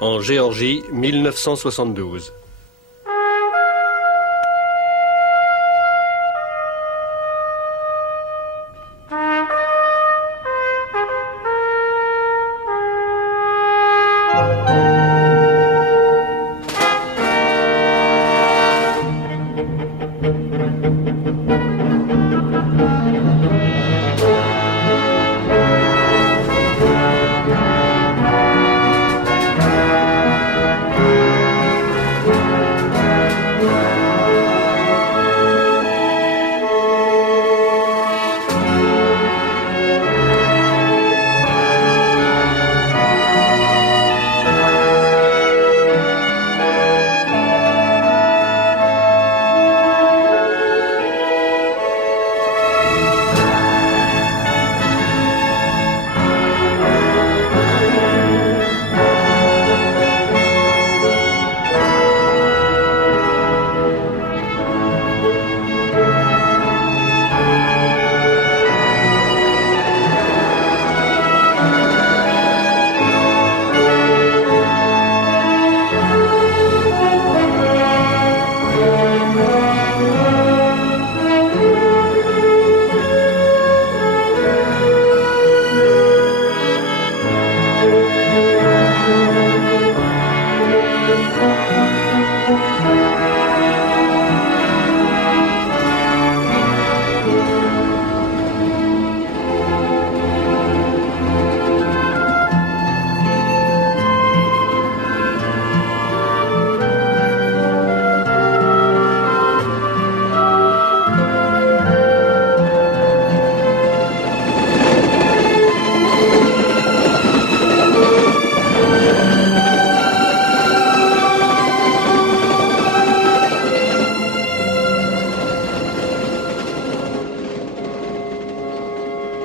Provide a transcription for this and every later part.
En Géorgie, 1972.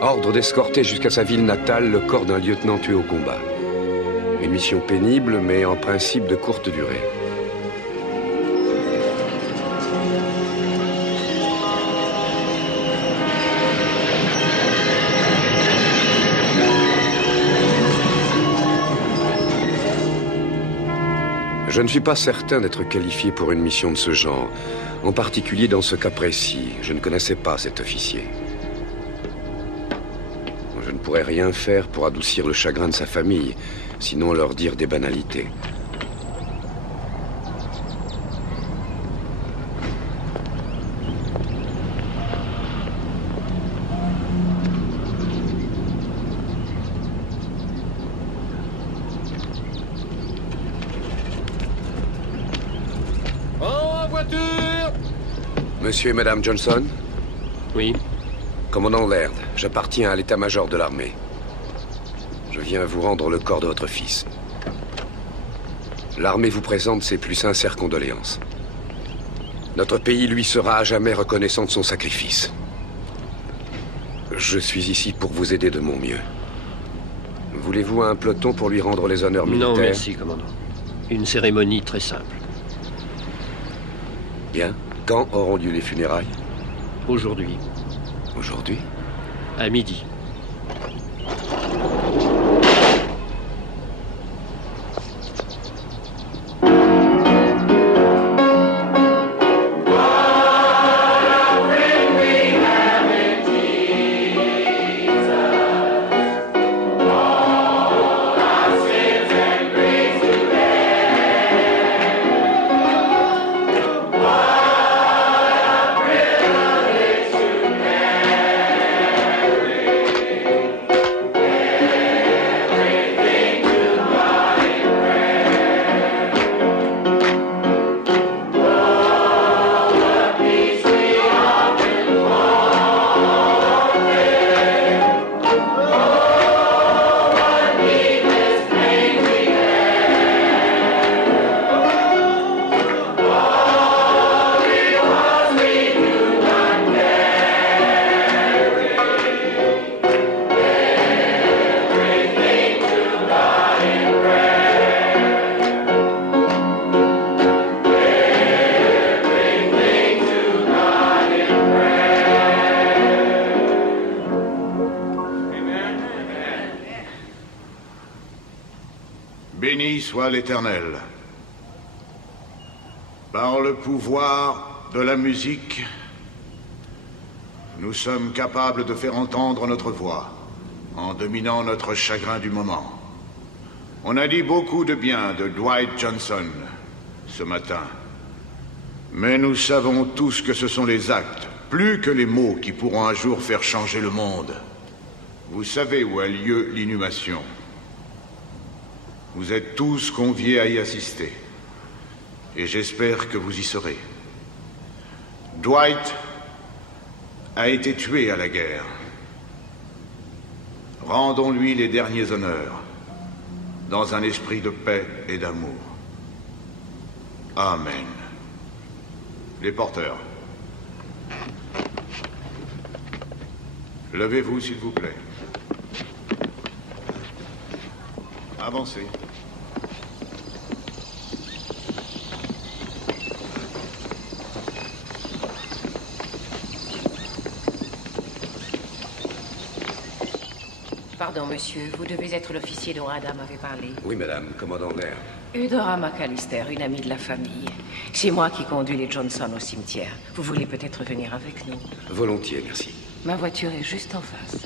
Ordre d'escorter jusqu'à sa ville natale le corps d'un lieutenant tué au combat. Une mission pénible, mais en principe de courte durée. Je ne suis pas certain d'être qualifié pour une mission de ce genre. En particulier dans ce cas précis. Je ne connaissais pas cet officier. Je ne pourrais rien faire pour adoucir le chagrin de sa famille, sinon leur dire des banalités. En voiture! Monsieur et Madame Johnson? Oui. Commandant Laird, j'appartiens à l'état-major de l'armée. Je viens vous rendre le corps de votre fils. L'armée vous présente ses plus sincères condoléances. Notre pays lui sera à jamais reconnaissant de son sacrifice. Je suis ici pour vous aider de mon mieux. Voulez-vous un peloton pour lui rendre les honneurs militaires? Non, merci, commandant. Une cérémonie très simple. Bien. Quand auront lieu les funérailles? Aujourd'hui. Aujourd'hui? À midi. Béni soit l'Éternel. Par le pouvoir de la musique, nous sommes capables de faire entendre notre voix, en dominant notre chagrin du moment. On a dit beaucoup de bien de Dwight Johnson ce matin. Mais nous savons tous que ce sont les actes, plus que les mots, qui pourront un jour faire changer le monde. Vous savez où a lieu l'inhumation. Vous êtes tous conviés à y assister. Et j'espère que vous y serez. Dwight a été tué à la guerre. Rendons-lui les derniers honneurs, dans un esprit de paix et d'amour. Amen. Les porteurs. Levez-vous, s'il vous plaît. Avancez. Pardon, monsieur, vous devez être l'officier dont Ada m'avait parlé. Oui, madame, commandant Lair. Eudora McAllister, une amie de la famille. C'est moi qui conduis les Johnson au cimetière. Vous voulez peut-être venir avec nous? Volontiers, merci. Ma voiture est juste en face.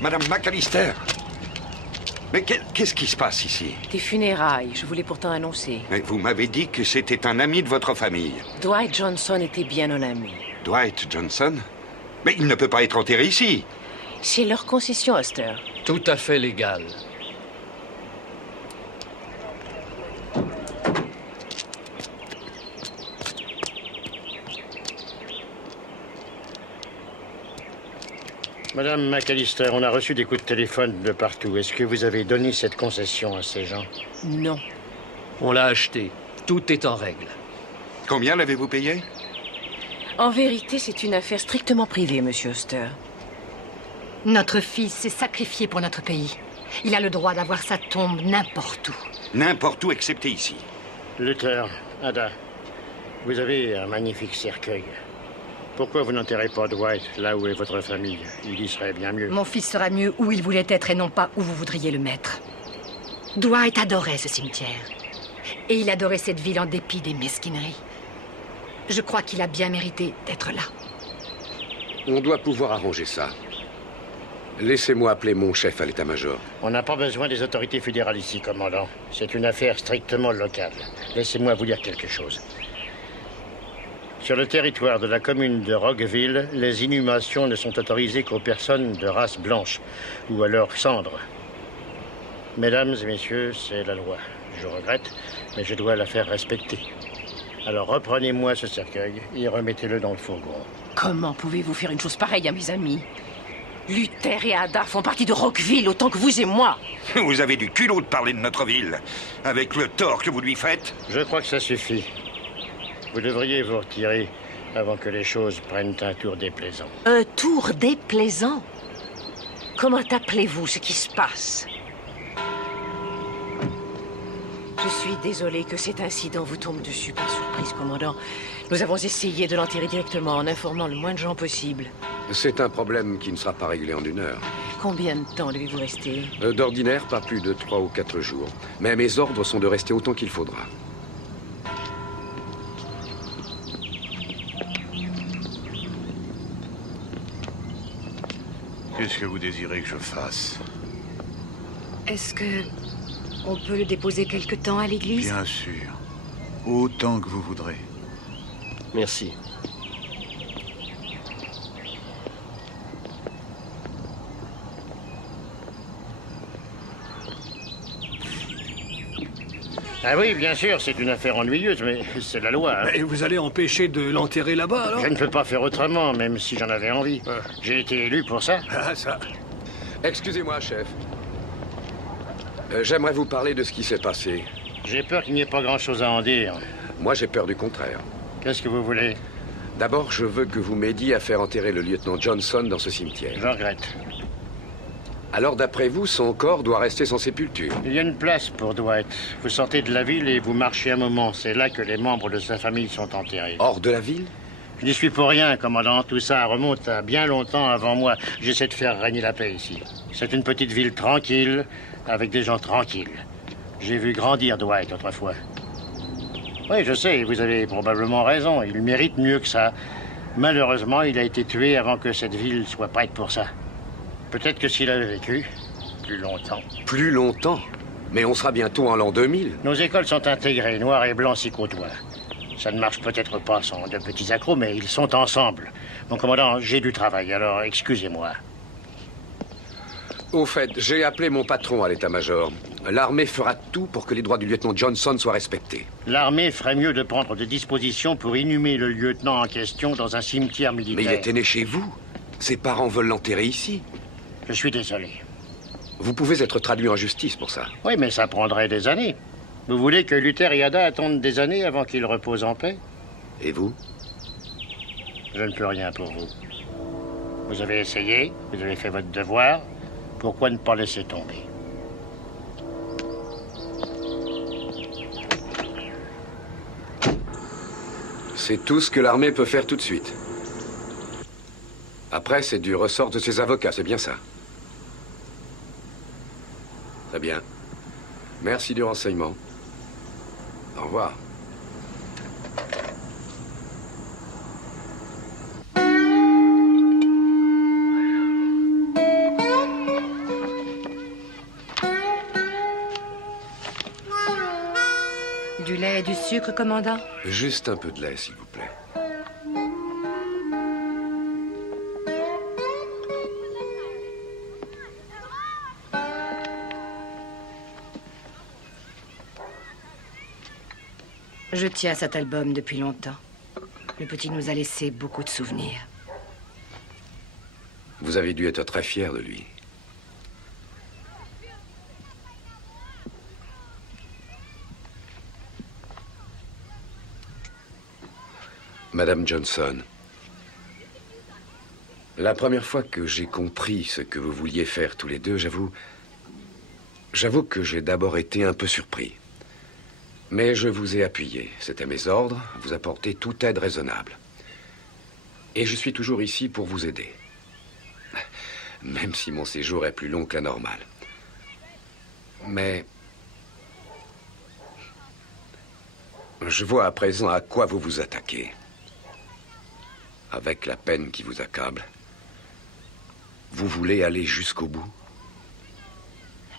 Madame McAllister. Mais qu'est-ce qui se passe ici? Des funérailles, je voulais pourtant annoncer. Mais vous m'avez dit que c'était un ami de votre famille. Dwight Johnson était bien un ami. Dwight Johnson? Mais il ne peut pas être enterré ici. C'est leur concession, Oster. Tout à fait légal. Madame McAllister, on a reçu des coups de téléphone de partout. Est-ce que vous avez donné cette concession à ces gens? Non. On l'a acheté. Tout est en règle. Combien l'avez-vous payé? En vérité, c'est une affaire strictement privée, monsieur Oster. Notre fils s'est sacrifié pour notre pays. Il a le droit d'avoir sa tombe n'importe où. N'importe où, excepté ici. Luther, Ada, vous avez un magnifique cercueil. Pourquoi vous n'enterrez pas Dwight là où est votre famille? Il y serait bien mieux. Mon fils sera mieux où il voulait être et non pas où vous voudriez le mettre. Dwight adorait ce cimetière. Et il adorait cette ville en dépit des mesquineries. Je crois qu'il a bien mérité d'être là. On doit pouvoir arranger ça. Laissez-moi appeler mon chef à l'état-major. On n'a pas besoin des autorités fédérales ici, commandant. C'est une affaire strictement locale. Laissez-moi vous dire quelque chose. Sur le territoire de la commune de Rockville, les inhumations ne sont autorisées qu'aux personnes de race blanche, ou à leur cendre. Mesdames et messieurs, c'est la loi. Je regrette, mais je dois la faire respecter. Alors reprenez-moi ce cercueil et remettez-le dans le fourgon. Comment pouvez-vous faire une chose pareille à mes amis? Luther et Ada font partie de Rockville autant que vous et moi. Vous avez du culot de parler de notre ville, avec le tort que vous lui faites. Je crois que ça suffit. Vous devriez vous retirer avant que les choses prennent un tour déplaisant. Un tour déplaisant? Comment appelez-vous ce qui se passe? Je suis désolé que cet incident vous tombe dessus par surprise, commandant. Nous avons essayé de l'enterrer directement en informant le moins de gens possible. C'est un problème qui ne sera pas réglé en 1 heure. Combien de temps devez-vous rester? D'ordinaire, pas plus de 3 ou 4 jours. Mais mes ordres sont de rester autant qu'il faudra. Qu'est-ce que vous désirez que je fasse? Est-ce que on peut le déposer quelque temps à l'église? Bien sûr. Autant que vous voudrez. Merci. Ah oui, bien sûr, c'est une affaire ennuyeuse, mais c'est la loi. Hein. Et vous allez empêcher de l'enterrer là-bas, alors? Je ne peux pas faire autrement, même si j'en avais envie. J'ai été élu pour ça. Ah, ça... Excusez-moi, chef. J'aimerais vous parler de ce qui s'est passé. J'ai peur qu'il n'y ait pas grand-chose à en dire. Moi, j'ai peur du contraire. Qu'est-ce que vous voulez? D'abord, je veux que vous m'aidiez à faire enterrer le lieutenant Johnson dans ce cimetière. Je regrette. Alors, d'après vous, son corps doit rester sans sépulture? Il y a une place pour Dwight. Vous sortez de la ville et vous marchez un moment. C'est là que les membres de sa famille sont enterrés. Hors de la ville? Je n'y suis pour rien, commandant. Tout ça remonte à bien longtemps avant moi. J'essaie de faire régner la paix ici. C'est une petite ville tranquille, avec des gens tranquilles. J'ai vu grandir Dwight autrefois. Oui, je sais, vous avez probablement raison. Il mérite mieux que ça. Malheureusement, il a été tué avant que cette ville soit prête pour ça. Peut-être que s'il avait vécu plus longtemps. Plus longtemps? Mais on sera bientôt en l'an 2000. Nos écoles sont intégrées, noir et blanc s'y côtoient. Ça ne marche peut-être pas sans de petits accros, mais ils sont ensemble. Mon commandant, j'ai du travail, alors excusez-moi. Au fait, j'ai appelé mon patron à l'état-major. L'armée fera tout pour que les droits du lieutenant Johnson soient respectés. L'armée ferait mieux de prendre des dispositions pour inhumer le lieutenant en question dans un cimetière militaire. Mais il était né chez vous. Ses parents veulent l'enterrer ici. Je suis désolé. Vous pouvez être traduit en justice pour ça. Oui, mais ça prendrait des années. Vous voulez que Luther et Ada attendent des années avant qu'ils reposent en paix? Et vous? Je ne peux rien pour vous. Vous avez essayé, vous avez fait votre devoir. Pourquoi ne pas laisser tomber? C'est tout ce que l'armée peut faire tout de suite. Après, c'est du ressort de ses avocats, c'est bien ça? Très bien. Merci du renseignement. Au revoir. Du lait et du sucre, commandant? Juste un peu de lait, s'il vous plaît. Je tiens à cet album depuis longtemps. Le petit nous a laissé beaucoup de souvenirs. Vous avez dû être très fier de lui. Madame Johnson, la première fois que j'ai compris ce que vous vouliez faire tous les deux, j'avoue que j'ai d'abord été un peu surpris. Mais je vous ai appuyé. C'était mes ordres, vous apporter toute aide raisonnable. Et je suis toujours ici pour vous aider. Même si mon séjour est plus long que la normale. Mais je vois à présent à quoi vous vous attaquez. Avec la peine qui vous accable. Vous voulez aller jusqu'au bout?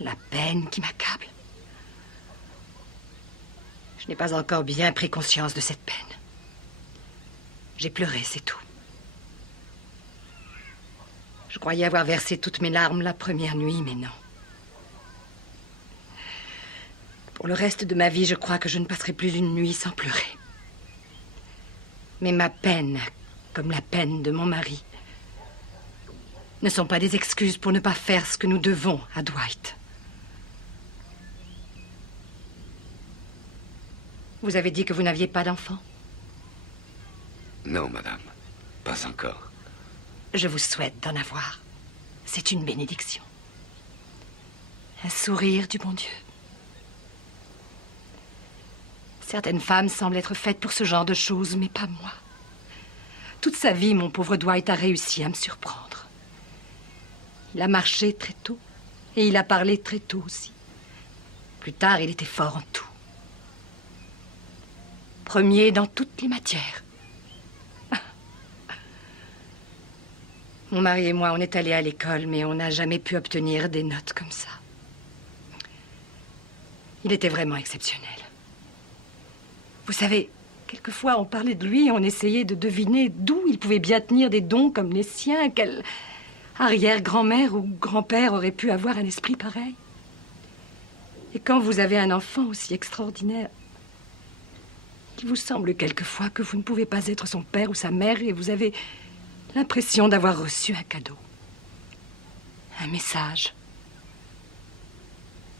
La peine qui m'accable? Je n'ai pas encore bien pris conscience de cette peine. J'ai pleuré, c'est tout. Je croyais avoir versé toutes mes larmes la première nuit, mais non. Pour le reste de ma vie, je crois que je ne passerai plus une nuit sans pleurer. Mais ma peine, comme la peine de mon mari, ne sont pas des excuses pour ne pas faire ce que nous devons à Dwight. Vous avez dit que vous n'aviez pas d'enfant? Non, madame. Pas encore. Je vous souhaite d'en avoir. C'est une bénédiction. Un sourire du bon Dieu. Certaines femmes semblent être faites pour ce genre de choses, mais pas moi. Toute sa vie, mon pauvre Dwight a réussi à me surprendre. Il a marché très tôt et il a parlé très tôt aussi. Plus tard, il était fort en tout. Premier dans toutes les matières. Mon mari et moi, on est allés à l'école, mais on n'a jamais pu obtenir des notes comme ça. Il était vraiment exceptionnel. Vous savez, quelquefois, on parlait de lui, on essayait de deviner d'où il pouvait bien tenir des dons comme les siens. Quelle arrière-grand-mère ou grand-père aurait pu avoir un esprit pareil? Et quand vous avez un enfant aussi extraordinaire, il vous semble quelquefois que vous ne pouvez pas être son père ou sa mère et vous avez l'impression d'avoir reçu un cadeau. Un message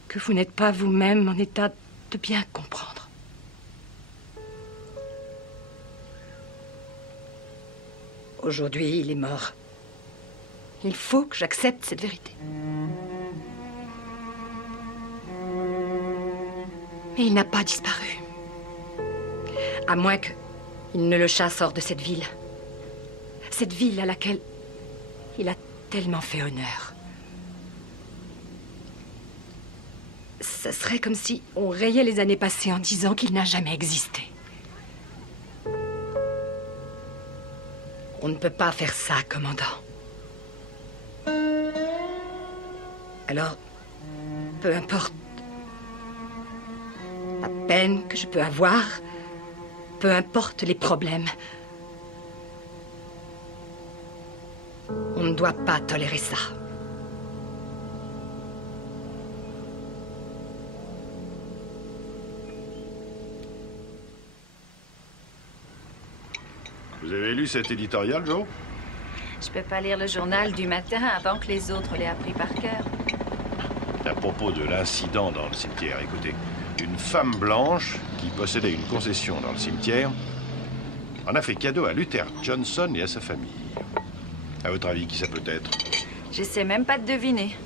que vous n'êtes pas vous-même en état de bien comprendre. Aujourd'hui, il est mort. Il faut que j'accepte cette vérité. Mais il n'a pas disparu. À moins qu'il ne le chasse hors de cette ville. Cette ville à laquelle il a tellement fait honneur. Ce serait comme si on rayait les années passées en disant qu'il n'a jamais existé. On ne peut pas faire ça, commandant. Alors, peu importe la peine que je peux avoir, peu importe les problèmes, on ne doit pas tolérer ça. Vous avez lu cet éditorial, Joe? Je peux pas lire le journal du matin avant que les autres l'aient appris par cœur. À propos de l'incident dans le cimetière, écoutez. Une femme blanche qui possédait une concession dans le cimetière en a fait cadeau à Luther Johnson et à sa famille. À votre avis, qui ça peut être? J'essaie même pas de deviner.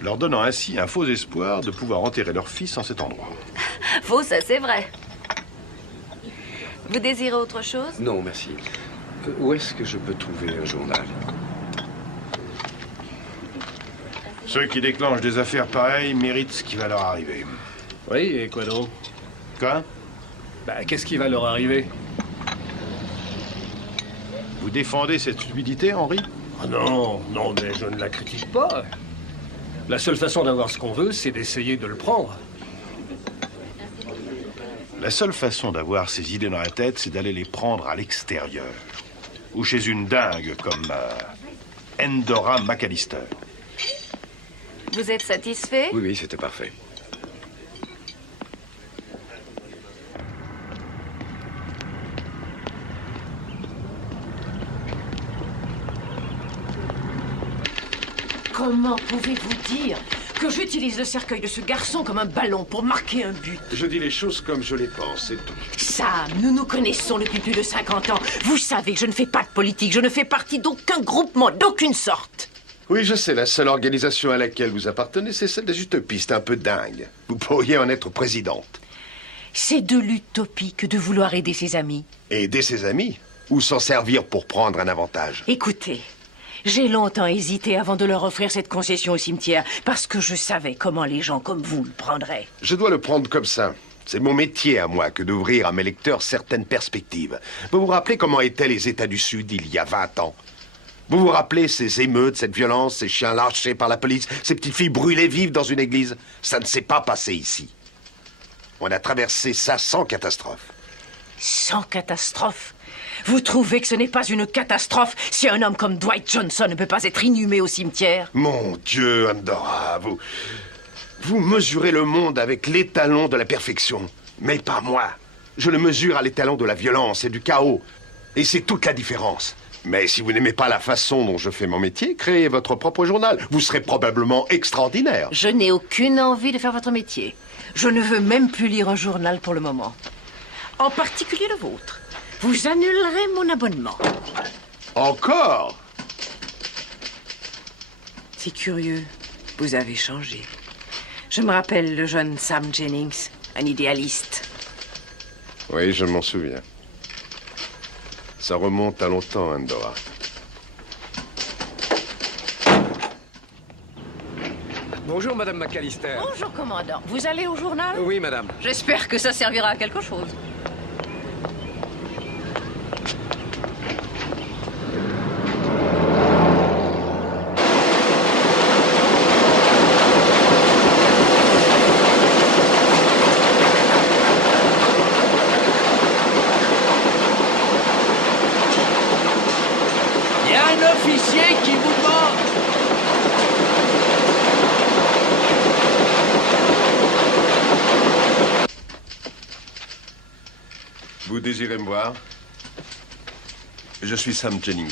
Leur donnant ainsi un faux espoir de pouvoir enterrer leur fils en cet endroit. Faux, ça c'est vrai. Vous désirez autre chose? Non, merci. Où est-ce que je peux trouver un journal? Ceux qui déclenchent des affaires pareilles méritent ce qui va leur arriver. Oui, et quoi donc? Quoi? Qu'est-ce qui va leur arriver? Vous défendez cette stupidité, Henry? Ah non, non, mais je ne la critique pas. La seule façon d'avoir ce qu'on veut, c'est d'essayer de le prendre. La seule façon d'avoir ces idées dans la tête, c'est d'aller les prendre à l'extérieur. Ou chez une dingue comme Endora McAllister. Vous êtes satisfait? Oui, oui, c'était parfait. Comment pouvez-vous dire que j'utilise le cercueil de ce garçon comme un ballon pour marquer un but? Je dis les choses comme je les pense, c'est tout. Sam, nous nous connaissons depuis plus de 50 ans. Vous savez que je ne fais pas de politique. Je ne fais partie d'aucun groupement, d'aucune sorte. Oui, je sais, la seule organisation à laquelle vous appartenez, c'est celle des utopistes, un peu dingue. Vous pourriez en être présidente. C'est de l'utopie que de vouloir aider ses amis. Aider ses amis? Ou s'en servir pour prendre un avantage? Écoutez, j'ai longtemps hésité avant de leur offrir cette concession au cimetière, parce que je savais comment les gens comme vous le prendraient. Je dois le prendre comme ça. C'est mon métier à moi que d'ouvrir à mes lecteurs certaines perspectives. Vous vous rappelez comment étaient les États du Sud il y a 20 ans? Vous vous rappelez ces émeutes, cette violence, ces chiens lâchés par la police, ces petites filles brûlées vives dans une église? Ça ne s'est pas passé ici. On a traversé ça sans catastrophe. Sans catastrophe. Vous trouvez que ce n'est pas une catastrophe si un homme comme Dwight Johnson ne peut pas être inhumé au cimetière? Mon Dieu, Andorra, vous mesurez le monde avec l'étalon de la perfection. Mais pas moi. Je le mesure à l'étalon de la violence et du chaos. Et c'est toute la différence. Mais si vous n'aimez pas la façon dont je fais mon métier, créez votre propre journal. Vous serez probablement extraordinaire. Je n'ai aucune envie de faire votre métier. Je ne veux même plus lire un journal pour le moment. En particulier le vôtre. Vous annulerez mon abonnement. Encore? C'est curieux. Vous avez changé. Je me rappelle le jeune Sam Jennings, un idéaliste. Oui, je m'en souviens. Ça remonte à longtemps, Andorra. Bonjour, Madame McAllister. Bonjour, commandant. Vous allez au journal? Oui, Madame. J'espère que ça servira à quelque chose. Il y a un officier qui vous demande. Vous désirez me voir? Je suis Sam Jennings.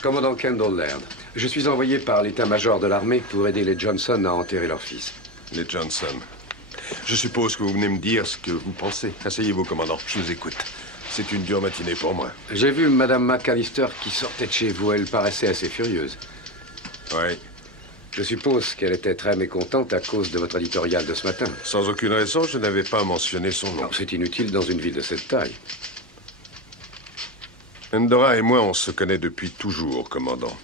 Commandant Kendall Laird. Je suis envoyé par l'état-major de l'armée pour aider les Johnson à enterrer leur fils. Les Johnson. Je suppose que vous venez me dire ce que vous pensez. Asseyez-vous, commandant. Je vous écoute. C'est une dure matinée pour moi. J'ai vu Madame McAllister qui sortait de chez vous. Elle paraissait assez furieuse. Oui. Je suppose qu'elle était très mécontente à cause de votre éditorial de ce matin. Sans aucune raison, je n'avais pas mentionné son nom. C'est inutile dans une ville de cette taille. Andorra et moi, on se connaît depuis toujours, commandant.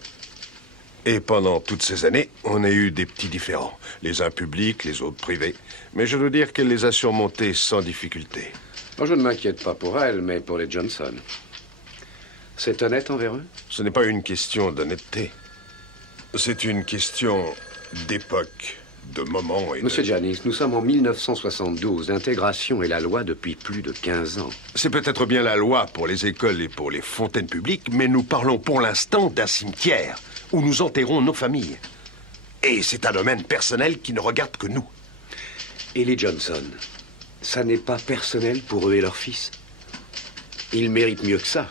Et pendant toutes ces années, on a eu des petits différends. Les uns publics, les autres privés. Mais je dois dire qu'elle les a surmontés sans difficulté. Je ne m'inquiète pas pour elle, mais pour les Johnson. C'est honnête envers eux? Ce n'est pas une question d'honnêteté. C'est une question d'époque, de moment et Monsieur Jennings, nous sommes en 1972. L'intégration est la loi depuis plus de 15 ans. C'est peut-être bien la loi pour les écoles et pour les fontaines publiques, mais nous parlons pour l'instant d'un cimetière où nous enterrons nos familles. Et c'est un domaine personnel qui ne regarde que nous. Et les Johnson, ça n'est pas personnel pour eux et leur fils? Ils méritent mieux que ça.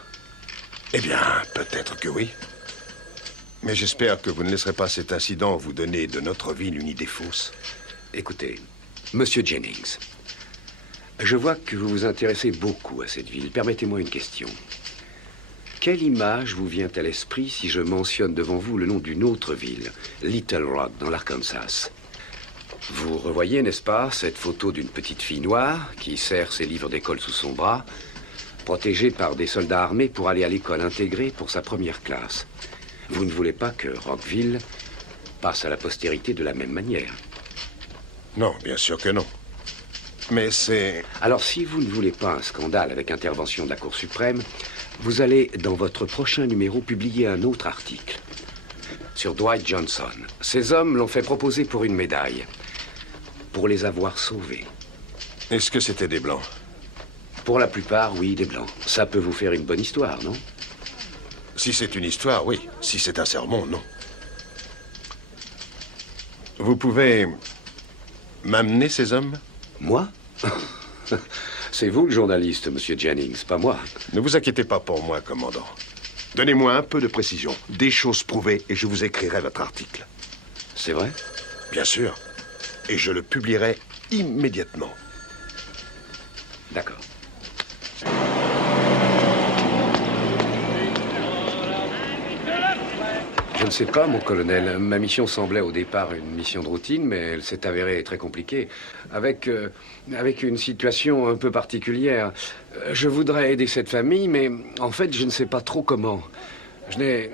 Eh bien, peut-être que oui. Mais j'espère que vous ne laisserez pas cet incident vous donner de notre ville une idée fausse. Écoutez, Monsieur Jennings, je vois que vous vous intéressez beaucoup à cette ville. Permettez-moi une question. Quelle image vous vient à l'esprit si je mentionne devant vous le nom d'une autre ville, Little Rock, dans l'Arkansas? Vous revoyez, n'est-ce pas, cette photo d'une petite fille noire qui serre ses livres d'école sous son bras, protégée par des soldats armés pour aller à l'école intégrée pour sa première classe. Vous ne voulez pas que Rockville passe à la postérité de la même manière? Non, bien sûr que non. Mais c'est... Alors, si vous ne voulez pas un scandale avec intervention de la Cour suprême, vous allez, dans votre prochain numéro, publier un autre article sur Dwight Johnson. Ces hommes l'ont fait proposer pour une médaille, pour les avoir sauvés. Est-ce que c'était des Blancs? Pour la plupart, oui, des Blancs. Ça peut vous faire une bonne histoire, non? Si c'est une histoire, oui. Si c'est un sermon, non. Vous pouvez m'amener ces hommes? Moi? C'est vous le journaliste, Monsieur Jennings, pas moi. Ne vous inquiétez pas pour moi, commandant. Donnez-moi un peu de précision, des choses prouvées, et je vous écrirai votre article. C'est vrai? Bien sûr. Et je le publierai immédiatement. D'accord. Je ne sais pas, mon colonel. Ma mission semblait au départ une mission de routine, mais elle s'est avérée très compliquée. Avec une situation un peu particulière. Je voudrais aider cette famille, mais en fait, je ne sais pas trop comment. Je n'ai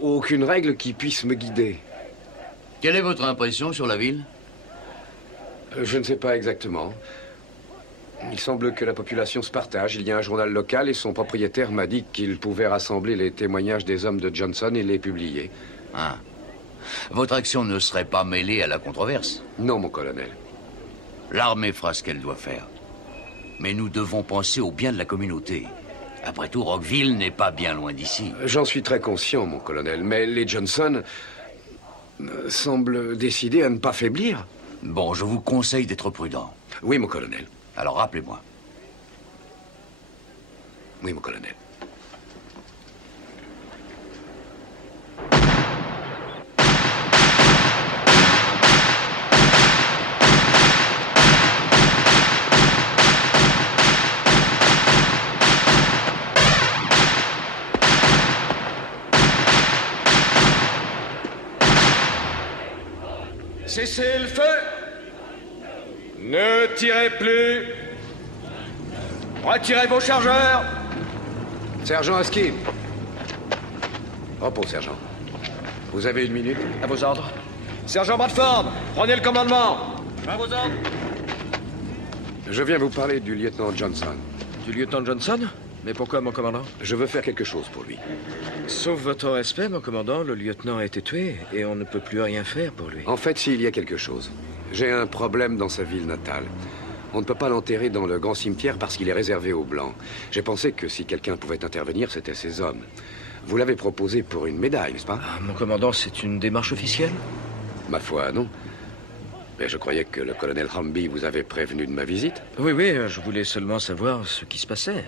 aucune règle qui puisse me guider. Quelle est votre impression sur la ville? Je ne sais pas exactement. Il semble que la population se partage. Il y a un journal local et son propriétaire m'a dit qu'il pouvait rassembler les témoignages des hommes de Johnson et les publier. Ah. Votre action ne serait pas mêlée à la controverse? Non, mon colonel. L'armée fera ce qu'elle doit faire. Mais nous devons penser au bien de la communauté. Après tout, Rockville n'est pas bien loin d'ici. J'en suis très conscient, mon colonel, mais les Johnson semblent décidés à ne pas faiblir. Bon, je vous conseille d'être prudent. Oui, mon colonel. Alors rappelez-moi. Oui, mon colonel. Cessez le feu! Ne tirez plus! Retirez vos chargeurs! Sergent Husky. Repos, sergent. Vous avez 1 minute. À vos ordres. Sergent Bradford, prenez le commandement! À vos ordres. Je viens vous parler du lieutenant Johnson. Du lieutenant Johnson? Mais pourquoi, mon commandant? Je veux faire quelque chose pour lui. Sauf votre respect, mon commandant, le lieutenant a été tué et on ne peut plus rien faire pour lui. En fait, s'il y a quelque chose. J'ai un problème dans sa ville natale. On ne peut pas l'enterrer dans le grand cimetière parce qu'il est réservé aux Blancs. J'ai pensé que si quelqu'un pouvait intervenir, c'était ces hommes. Vous l'avez proposé pour une médaille, n'est-ce pas? Mon commandant, c'est une démarche officielle? Ma foi, non. Mais je croyais que le colonel Humby vous avait prévenu de ma visite. Oui, je voulais seulement savoir ce qui se passait.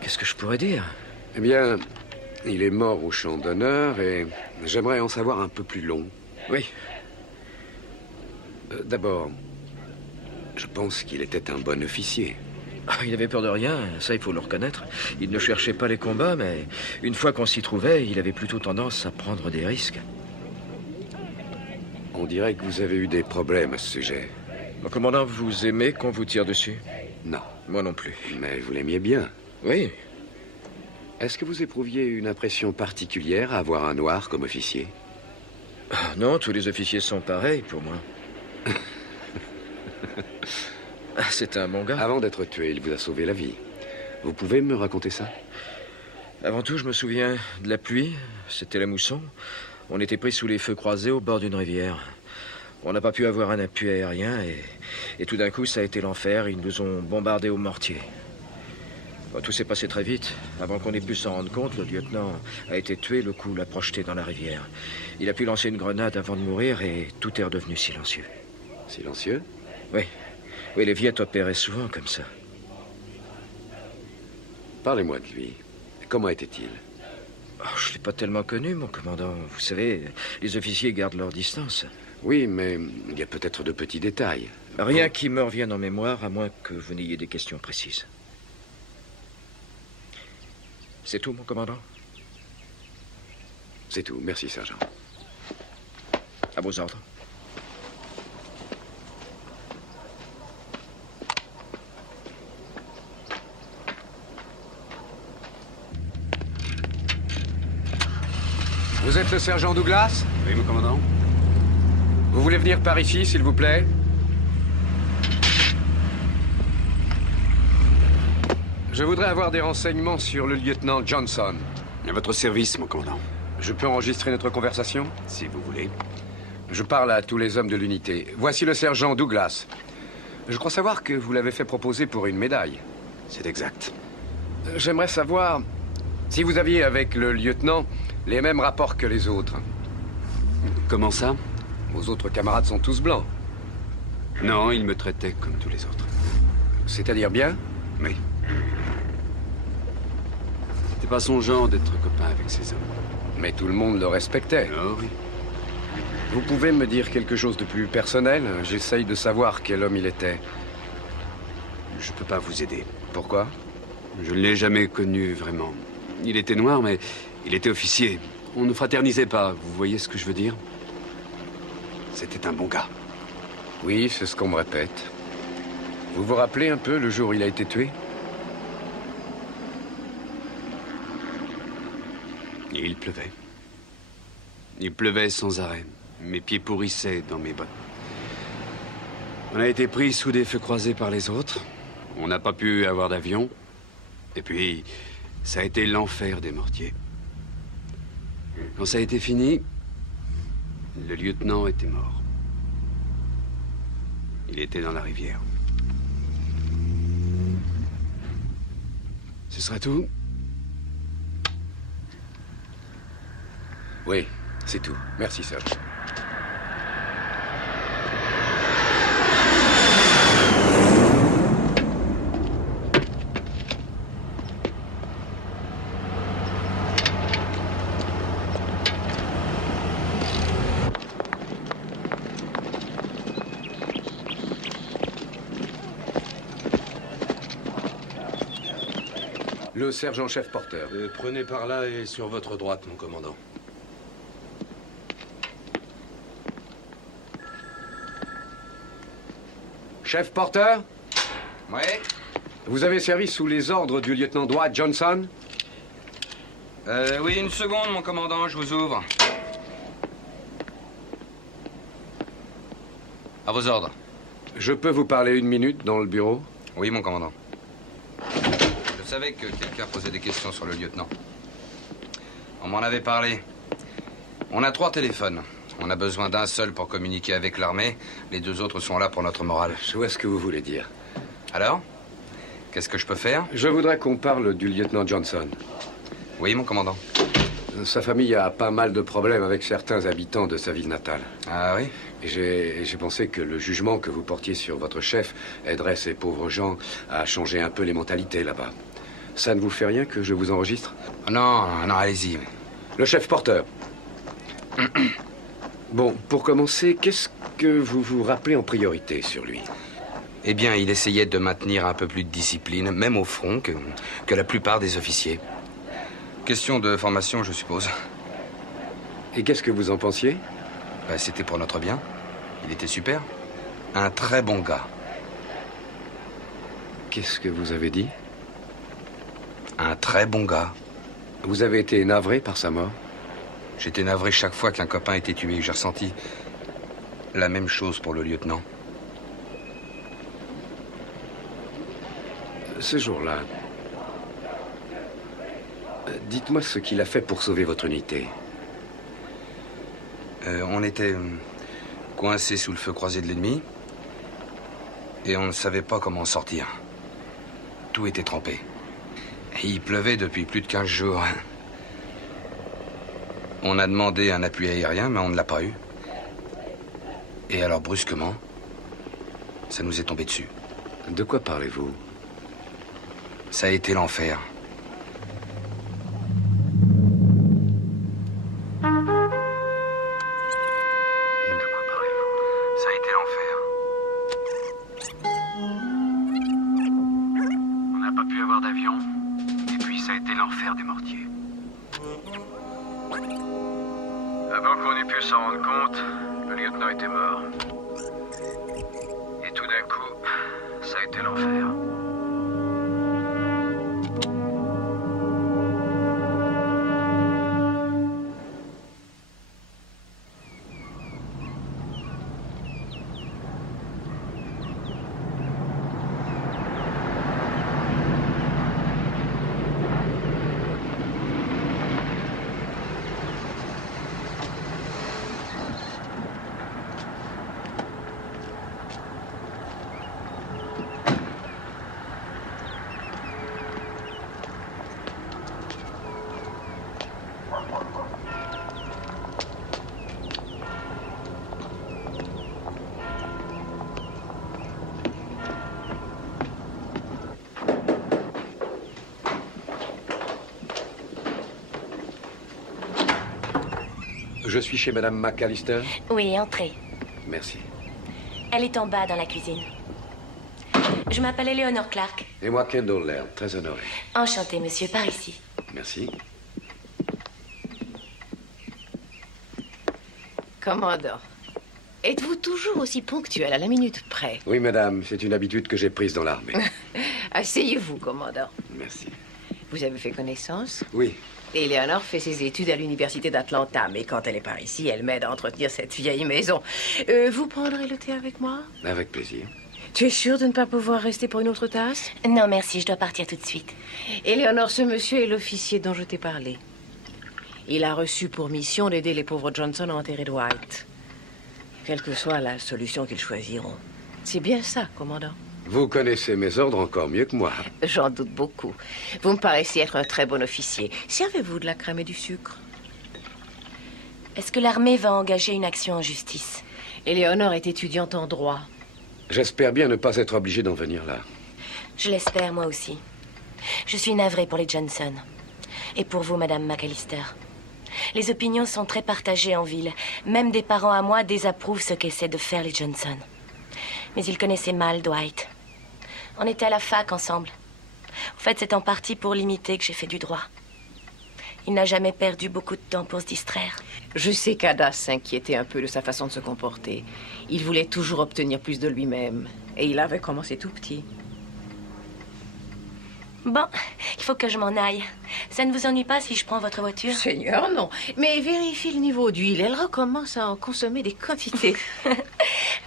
Qu'est-ce que je pourrais dire? Eh bien, il est mort au champ d'honneur et j'aimerais en savoir un peu plus long. Oui. D'abord, je pense qu'il était un bon officier. Il avait peur de rien, ça il faut le reconnaître. Il ne cherchait pas les combats, mais une fois qu'on s'y trouvait, il avait plutôt tendance à prendre des risques. On dirait que vous avez eu des problèmes à ce sujet. Mon commandant, vous aimez qu'on vous tire dessus? Non. Moi non plus. Mais vous l'aimiez bien. Oui. Est-ce que vous éprouviez une impression particulière à avoir un noir comme officier? Non, tous les officiers sont pareils pour moi. C'est un bon gars. Avant d'être tué, il vous a sauvé la vie. Vous pouvez me raconter ça? Avant tout, je me souviens de la pluie. C'était la mousson. On était pris sous les feux croisés au bord d'une rivière. On n'a pas pu avoir un appui aérien et tout d'un coup, ça a été l'enfer. Ils nous ont bombardés au mortier. Bon, tout s'est passé très vite. Avant qu'on ait pu s'en rendre compte, le lieutenant a été tué, le coup l'a projeté dans la rivière. Il a pu lancer une grenade avant de mourir et tout est redevenu silencieux. Silencieux? Oui. Oui, les Viettes opéraient souvent comme ça. Parlez-moi de lui. Comment était-il? Je ne l'ai pas tellement connu, mon commandant. Vous savez, les officiers gardent leur distance. Oui, mais il y a peut-être de petits détails. Rien qui me revienne en mémoire, à moins que vous n'ayez des questions précises. C'est tout, mon commandant? C'est tout. Merci, sergent. À vos ordres. Vous êtes le sergent Douglas? Oui, mon commandant. Vous voulez venir par ici, s'il vous plaît? Je voudrais avoir des renseignements sur le lieutenant Johnson. À votre service, mon commandant. Je peux enregistrer notre conversation? Si vous voulez. Je parle à tous les hommes de l'unité. Voici le sergent Douglas. Je crois savoir que vous l'avez fait proposer pour une médaille. C'est exact. J'aimerais savoir si vous aviez avec le lieutenant les mêmes rapports que les autres. Comment ça? Vos autres camarades sont tous blancs. Non, il me traitait comme tous les autres. C'est-à-dire bien? Oui. C'était pas son genre d'être copain avec ces hommes. Mais tout le monde le respectait. Oh oui. Vous pouvez me dire quelque chose de plus personnel? J'essaye de savoir quel homme il était. Je peux pas vous aider. Pourquoi? Je ne l'ai jamais connu, vraiment. Il était noir, mais il était officier. On ne fraternisait pas, vous voyez ce que je veux dire? C'était un bon gars. Oui, c'est ce qu'on me répète. Vous vous rappelez un peu le jour où il a été tué? Et il pleuvait. Il pleuvait sans arrêt. Mes pieds pourrissaient dans mes bottes. On a été pris sous des feux croisés par les autres. On n'a pas pu avoir d'avion. Et puis, ça a été l'enfer des mortiers. Quand ça a été fini, le lieutenant était mort. Il était dans la rivière. Ce sera tout? Oui, c'est tout. Merci, Serge. Le sergent-chef Porter. Prenez par là et sur votre droite, mon commandant. Chef Porter? Oui? Vous avez servi sous les ordres du lieutenant Dwight Johnson? Oui, une seconde, mon commandant, je vous ouvre. À vos ordres. Je peux vous parler une minute dans le bureau? Oui, mon commandant. Je savais que quelqu'un posait des questions sur le lieutenant. On m'en avait parlé. On a 3 téléphones. On a besoin d'un seul pour communiquer avec l'armée. Les 2 autres sont là pour notre morale. Je vois ce que vous voulez dire. Alors? Qu'est-ce que je peux faire? Je voudrais qu'on parle du lieutenant Johnson. Oui, mon commandant. Sa famille a pas mal de problèmes avec certains habitants de sa ville natale. Ah oui? J'ai pensé que le jugement que vous portiez sur votre chef aiderait ces pauvres gens à changer un peu les mentalités là-bas. Ça ne vous fait rien que je vous enregistre? Non, non, allez-y. Le chef Porter. Bon, pour commencer, qu'est-ce que vous vous rappelez en priorité sur lui? Eh bien, il essayait de maintenir un peu plus de discipline, même au front, que la plupart des officiers. Question de formation, je suppose. Et qu'est-ce que vous en pensiez? C'était pour notre bien. Il était super. Un très bon gars. Qu'est-ce que vous avez dit? Un très bon gars. Vous avez été navré par sa mort? J'étais navré chaque fois qu'un copain était tué. J'ai ressenti la même chose pour le lieutenant. Ce jour-là, dites-moi ce qu'il a fait pour sauver votre unité. On était coincés sous le feu croisé de l'ennemi et on ne savait pas comment en sortir. Tout était trempé. Et il pleuvait depuis plus de 15 jours. On a demandé un appui aérien, mais on ne l'a pas eu. Et alors, brusquement, ça nous est tombé dessus. De quoi parlez-vous? Ça a été l'enfer. Avant qu'on ait pu s'en rendre compte, le lieutenant était mort. Et tout d'un coup, ça a été l'enfer. Je suis chez Madame McAllister? Oui, entrez. Merci. Elle est en bas dans la cuisine. Je m'appelle Eleanor Clark. Et moi, Kendall Laird, très honoré. Enchanté, monsieur, par ici. Merci. Commandant, êtes-vous toujours aussi ponctuel à la minute près? Oui, madame, c'est une habitude que j'ai prise dans l'armée. Asseyez-vous, commandant. Merci. Vous avez fait connaissance? Oui. Eleanor fait ses études à l'université d'Atlanta, mais quand elle est par ici, elle m'aide à entretenir cette vieille maison. Vous prendrez le thé avec moi? Avec plaisir. Tu es sûre de ne pas pouvoir rester pour une autre tasse? Non, merci, je dois partir tout de suite. Eleanor, ce monsieur est l'officier dont je t'ai parlé. Il a reçu pour mission d'aider les pauvres Johnson à enterrer Dwight. Quelle que soit la solution qu'ils choisiront. C'est bien ça, commandant. Vous connaissez mes ordres encore mieux que moi. J'en doute beaucoup. Vous me paraissez être un très bon officier. Servez-vous de la crème et du sucre? Est-ce que l'armée va engager une action en justice? Éléonore est étudiante en droit. J'espère bien ne pas être obligé d'en venir là. Je l'espère, moi aussi. Je suis navrée pour les Johnson. Et pour vous, Madame McAllister. Les opinions sont très partagées en ville. Même des parents à moi désapprouvent ce qu'essaient de faire les Johnson. Mais ils connaissaient mal Dwight. On était à la fac ensemble. En fait, c'est en partie pour l'imiter que j'ai fait du droit. Il n'a jamais perdu beaucoup de temps pour se distraire. Je sais qu'Ada s'inquiétait un peu de sa façon de se comporter. Il voulait toujours obtenir plus de lui-même. Et il avait commencé tout petit. Bon, il faut que je m'en aille. Ça ne vous ennuie pas si je prends votre voiture? Seigneur, non. Mais vérifie le niveau d'huile. Elle recommence à en consommer des quantités.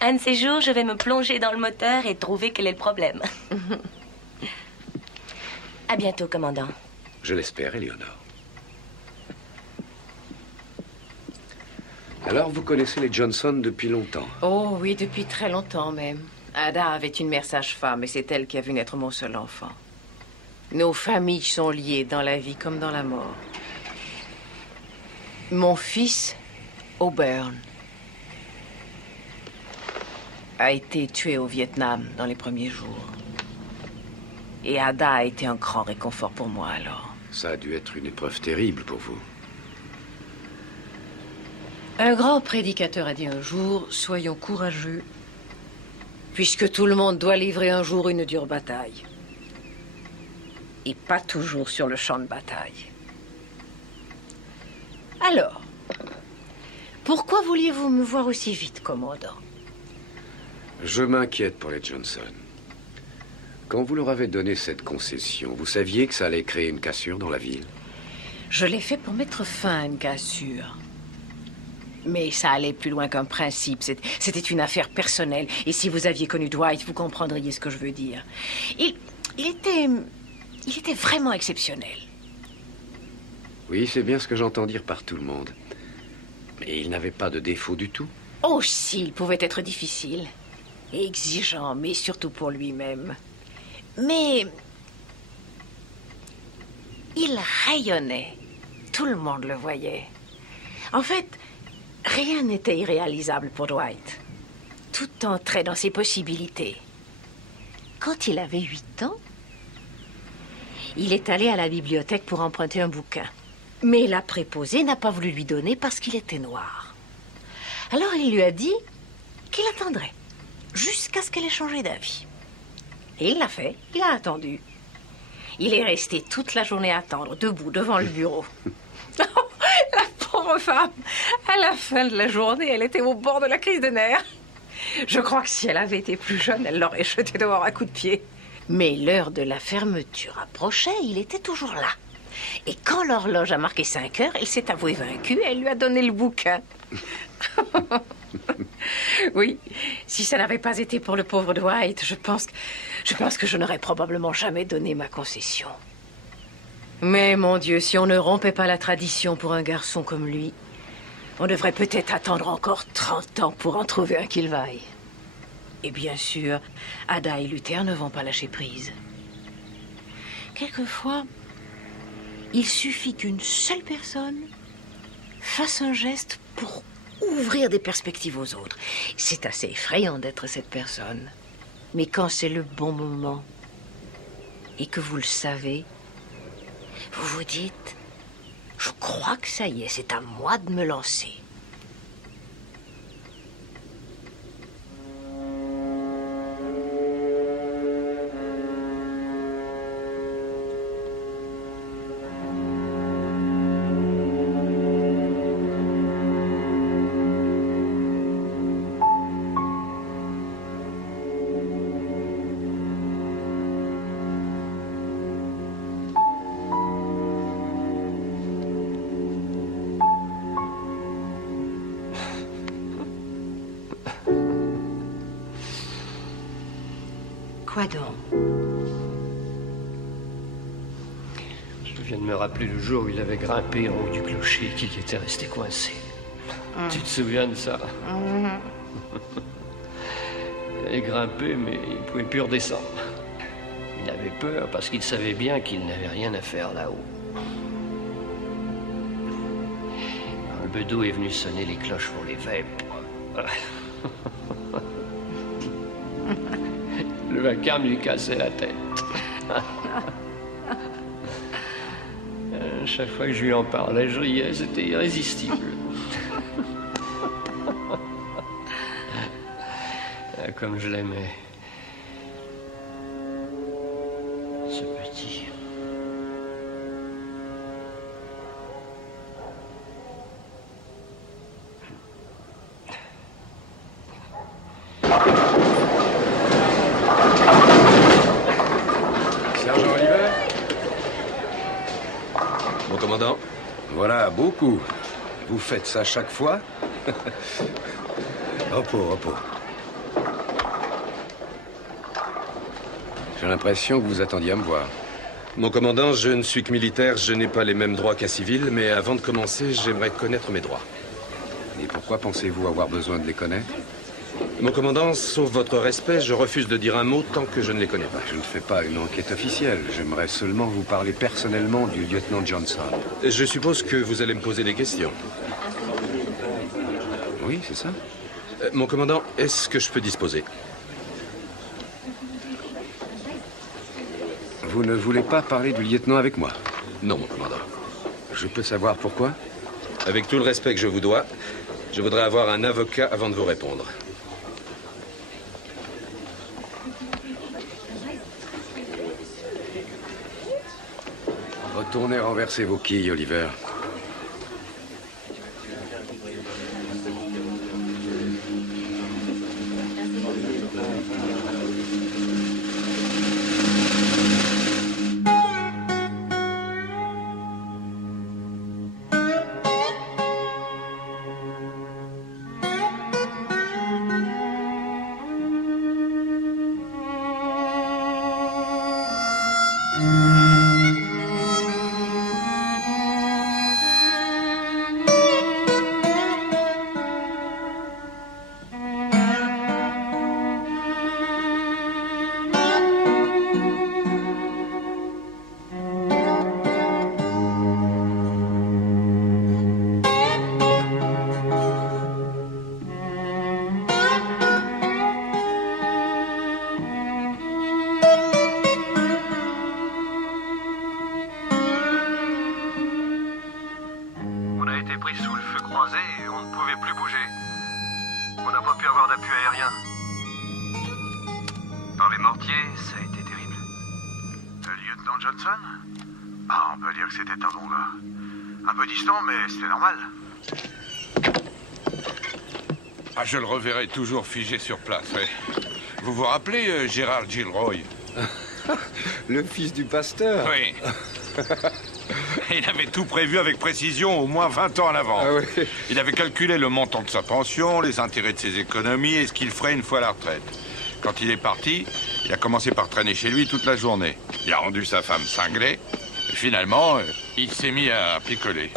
Un de ces jours, je vais me plonger dans le moteur et trouver quel est le problème. À bientôt, commandant. Je l'espère, Éléonore. Alors, vous connaissez les Johnson depuis longtemps? Oh oui, depuis très longtemps même. Ada avait une mère sage-femme et c'est elle qui a vu naître mon seul enfant. Nos familles sont liées dans la vie comme dans la mort. Mon fils, Auburn, a été tué au Vietnam dans les premiers jours. Et Ada a été un grand réconfort pour moi alors. Ça a dû être une épreuve terrible pour vous. Un grand prédicateur a dit un jour, soyons courageux, puisque tout le monde doit livrer un jour une dure bataille. Et pas toujours sur le champ de bataille. Alors, pourquoi vouliez-vous me voir aussi vite, commandant? Je m'inquiète pour les Johnson. Quand vous leur avez donné cette concession, vous saviez que ça allait créer une cassure dans la ville? Je l'ai fait pour mettre fin à une cassure. Mais ça allait plus loin qu'un principe. C'était une affaire personnelle. Et si vous aviez connu Dwight, vous comprendriez ce que je veux dire. Il était vraiment exceptionnel. Oui, c'est bien ce que j'entends dire par tout le monde. Mais il n'avait pas de défaut du tout. Oh, si, il pouvait être difficile. Exigeant, mais surtout pour lui-même. Mais il rayonnait. Tout le monde le voyait. En fait, rien n'était irréalisable pour Dwight. Tout entrait dans ses possibilités. Quand il avait 8 ans, il est allé à la bibliothèque pour emprunter un bouquin. Mais la préposée n'a pas voulu lui donner parce qu'il était noir. Alors il lui a dit qu'il attendrait jusqu'à ce qu'elle ait changé d'avis. Et il l'a fait, il a attendu. Il est resté toute la journée à attendre, debout, devant le bureau. La pauvre femme, à la fin de la journée, elle était au bord de la crise de nerfs. Je crois que si elle avait été plus jeune, elle l'aurait jeté dehors à coups de pied. Mais l'heure de la fermeture approchait, il était toujours là. Et quand l'horloge a marqué 5 heures, elle s'est avouée vaincue et elle lui a donné le bouquin. Oui, si ça n'avait pas été pour le pauvre Dwight, je pense que je n'aurais probablement jamais donné ma concession. Mais mon Dieu, si on ne rompait pas la tradition pour un garçon comme lui, on devrait peut-être attendre encore 30 ans pour en trouver un qu'il vaille. Et bien sûr, Ada et Luther ne vont pas lâcher prise. Quelquefois, il suffit qu'une seule personne fasse un geste pour ouvrir des perspectives aux autres. C'est assez effrayant d'être cette personne. Mais quand c'est le bon moment et que vous le savez, vous vous dites, je crois que ça y est, c'est à moi de me lancer. Quoi donc? Je viens de me rappeler le jour où il avait grimpé en haut du clocher et qu'il y était resté coincé. Tu te souviens de ça? allait grimper, mais il ne pouvait plus redescendre. Il avait peur parce qu'il savait bien qu'il n'avait rien à faire là-haut. Le bedeau est venu sonner les cloches pour les vêpres. Le vacarme lui cassait la tête. Chaque fois que je lui en parlais, je riais, c'était irrésistible. Comme je l'aimais. Ce petit. Sergent Oliver? Mon commandant? Voilà, beaucoup. Vous faites ça chaque fois? Repos, repos. J'ai l'impression que vous attendiez à me voir. Mon commandant, je ne suis que militaire, je n'ai pas les mêmes droits qu'un civil, mais avant de commencer, j'aimerais connaître mes droits. Et pourquoi pensez-vous avoir besoin de les connaître? Mon commandant, sauf votre respect, je refuse de dire un mot tant que je ne les connais pas. Je ne fais pas une enquête officielle. J'aimerais seulement vous parler personnellement du lieutenant Johnson. Je suppose que vous allez me poser des questions. Oui, c'est ça. Mon commandant, est-ce que je peux disposer? Vous ne voulez pas parler du lieutenant avec moi? Non, mon commandant. Je peux savoir pourquoi? Avec tout le respect que je vous dois, je voudrais avoir un avocat avant de vous répondre. Retournez renverser vos quilles, Oliver. Je le reverrai toujours figé sur place, ouais. Vous vous rappelez Gérard Gilroy? Le fils du pasteur? Oui. Il avait tout prévu avec précision, au moins 20 ans à l'avance. Ah oui. Il avait calculé le montant de sa pension, les intérêts de ses économies et ce qu'il ferait une fois à la retraite. Quand il est parti, il a commencé par traîner chez lui toute la journée. Il a rendu sa femme cinglée. Et finalement, il s'est mis à picoler.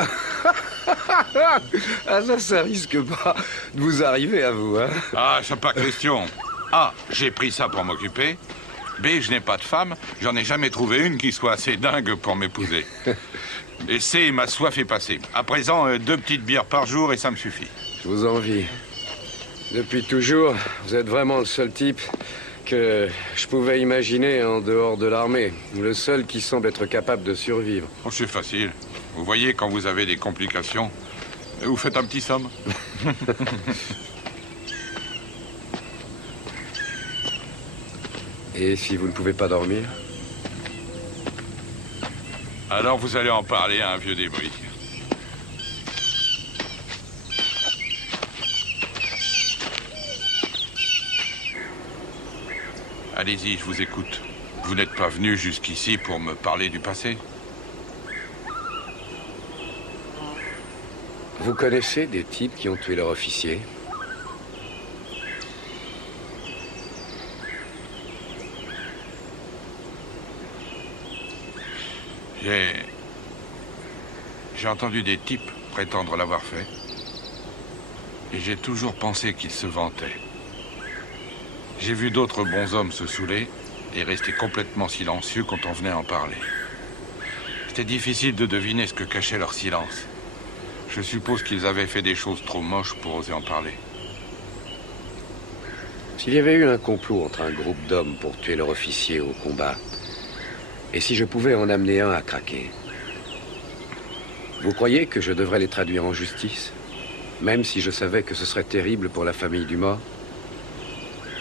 Ah, ça risque pas de vous arriver à vous, hein? Ah, c'est pas question. A, j'ai pris ça pour m'occuper. B, je n'ai pas de femme. J'en ai jamais trouvé une qui soit assez dingue pour m'épouser. Et C, ma soif est passée. À présent, 2 petites bières par jour et ça me suffit. Je vous envie. Depuis toujours, vous êtes vraiment le seul type que je pouvais imaginer en dehors de l'armée. Le seul qui semble être capable de survivre. Oh, c'est facile. Vous voyez, quand vous avez des complications, vous faites un petit somme. Et si vous ne pouvez pas dormir? Alors vous allez en parler à un vieux débris. Allez-y, je vous écoute. Vous n'êtes pas venu jusqu'ici pour me parler du passé? Vous connaissez des types qui ont tué leur officier? J'ai entendu des types prétendre l'avoir fait. Et j'ai toujours pensé qu'ils se vantaient. J'ai vu d'autres bons hommes se saouler et rester complètement silencieux quand on venait en parler. C'était difficile de deviner ce que cachait leur silence. Je suppose qu'ils avaient fait des choses trop moches pour oser en parler. S'il y avait eu un complot entre un groupe d'hommes pour tuer leur officier au combat, et si je pouvais en amener un à craquer, vous croyez que je devrais les traduire en justice? Même si je savais que ce serait terrible pour la famille du mort?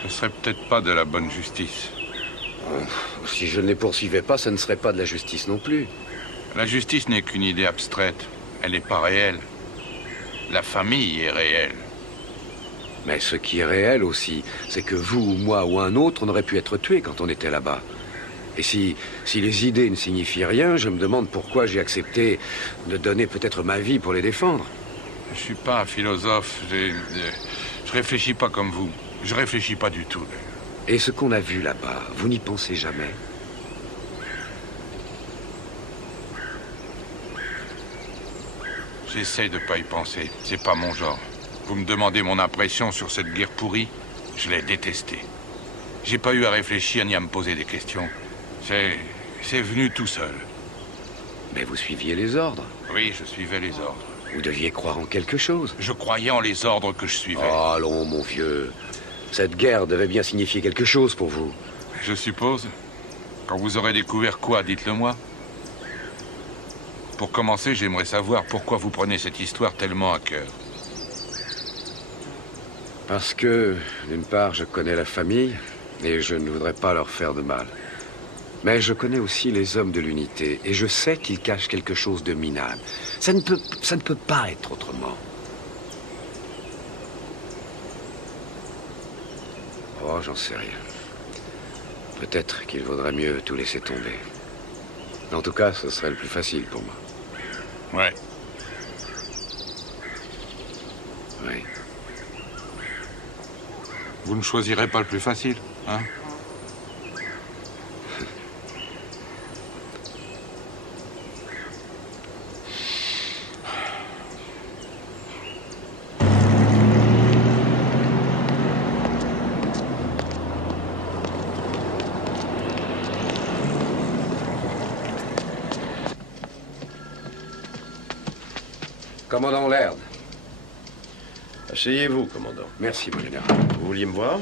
Ce serait peut-être pas de la bonne justice. Si je ne les poursuivais pas, ce ne serait pas de la justice non plus. La justice n'est qu'une idée abstraite. Elle n'est pas réelle. La famille est réelle. Mais ce qui est réel aussi, c'est que vous ou moi ou un autre, on aurait pu être tué quand on était là-bas. Et si les idées ne signifient rien, je me demande pourquoi j'ai accepté de donner peut-être ma vie pour les défendre. Je suis pas un philosophe. Je réfléchis pas comme vous. Je réfléchis pas du tout. Et ce qu'on a vu là-bas, vous n'y pensez jamais? J'essaye de pas y penser. C'est pas mon genre. Vous me demandez mon impression sur cette guerre pourrie? Je l'ai détestée. J'ai pas eu à réfléchir ni à me poser des questions. C'est venu tout seul. Mais vous suiviez les ordres? Oui, je suivais les ordres. Vous deviez croire en quelque chose. Je croyais en les ordres que je suivais. Oh, allons, mon vieux. Cette guerre devait bien signifier quelque chose pour vous. Je suppose. Quand vous aurez découvert quoi, dites-le moi. Pour commencer, j'aimerais savoir pourquoi vous prenez cette histoire tellement à cœur. Parce que, d'une part, je connais la famille, et je ne voudrais pas leur faire de mal. Mais je connais aussi les hommes de l'unité, et je sais qu'ils cachent quelque chose de minable. Ça ne peut pas être autrement. Oh, j'en sais rien. Peut-être qu'il vaudrait mieux tout laisser tomber. En tout cas, ce serait le plus facile pour moi. Ouais. Oui. Vous ne choisirez pas le plus facile, hein? Commandant Laird. Asseyez-vous, commandant. Merci, mon général. Vous vouliez me voir?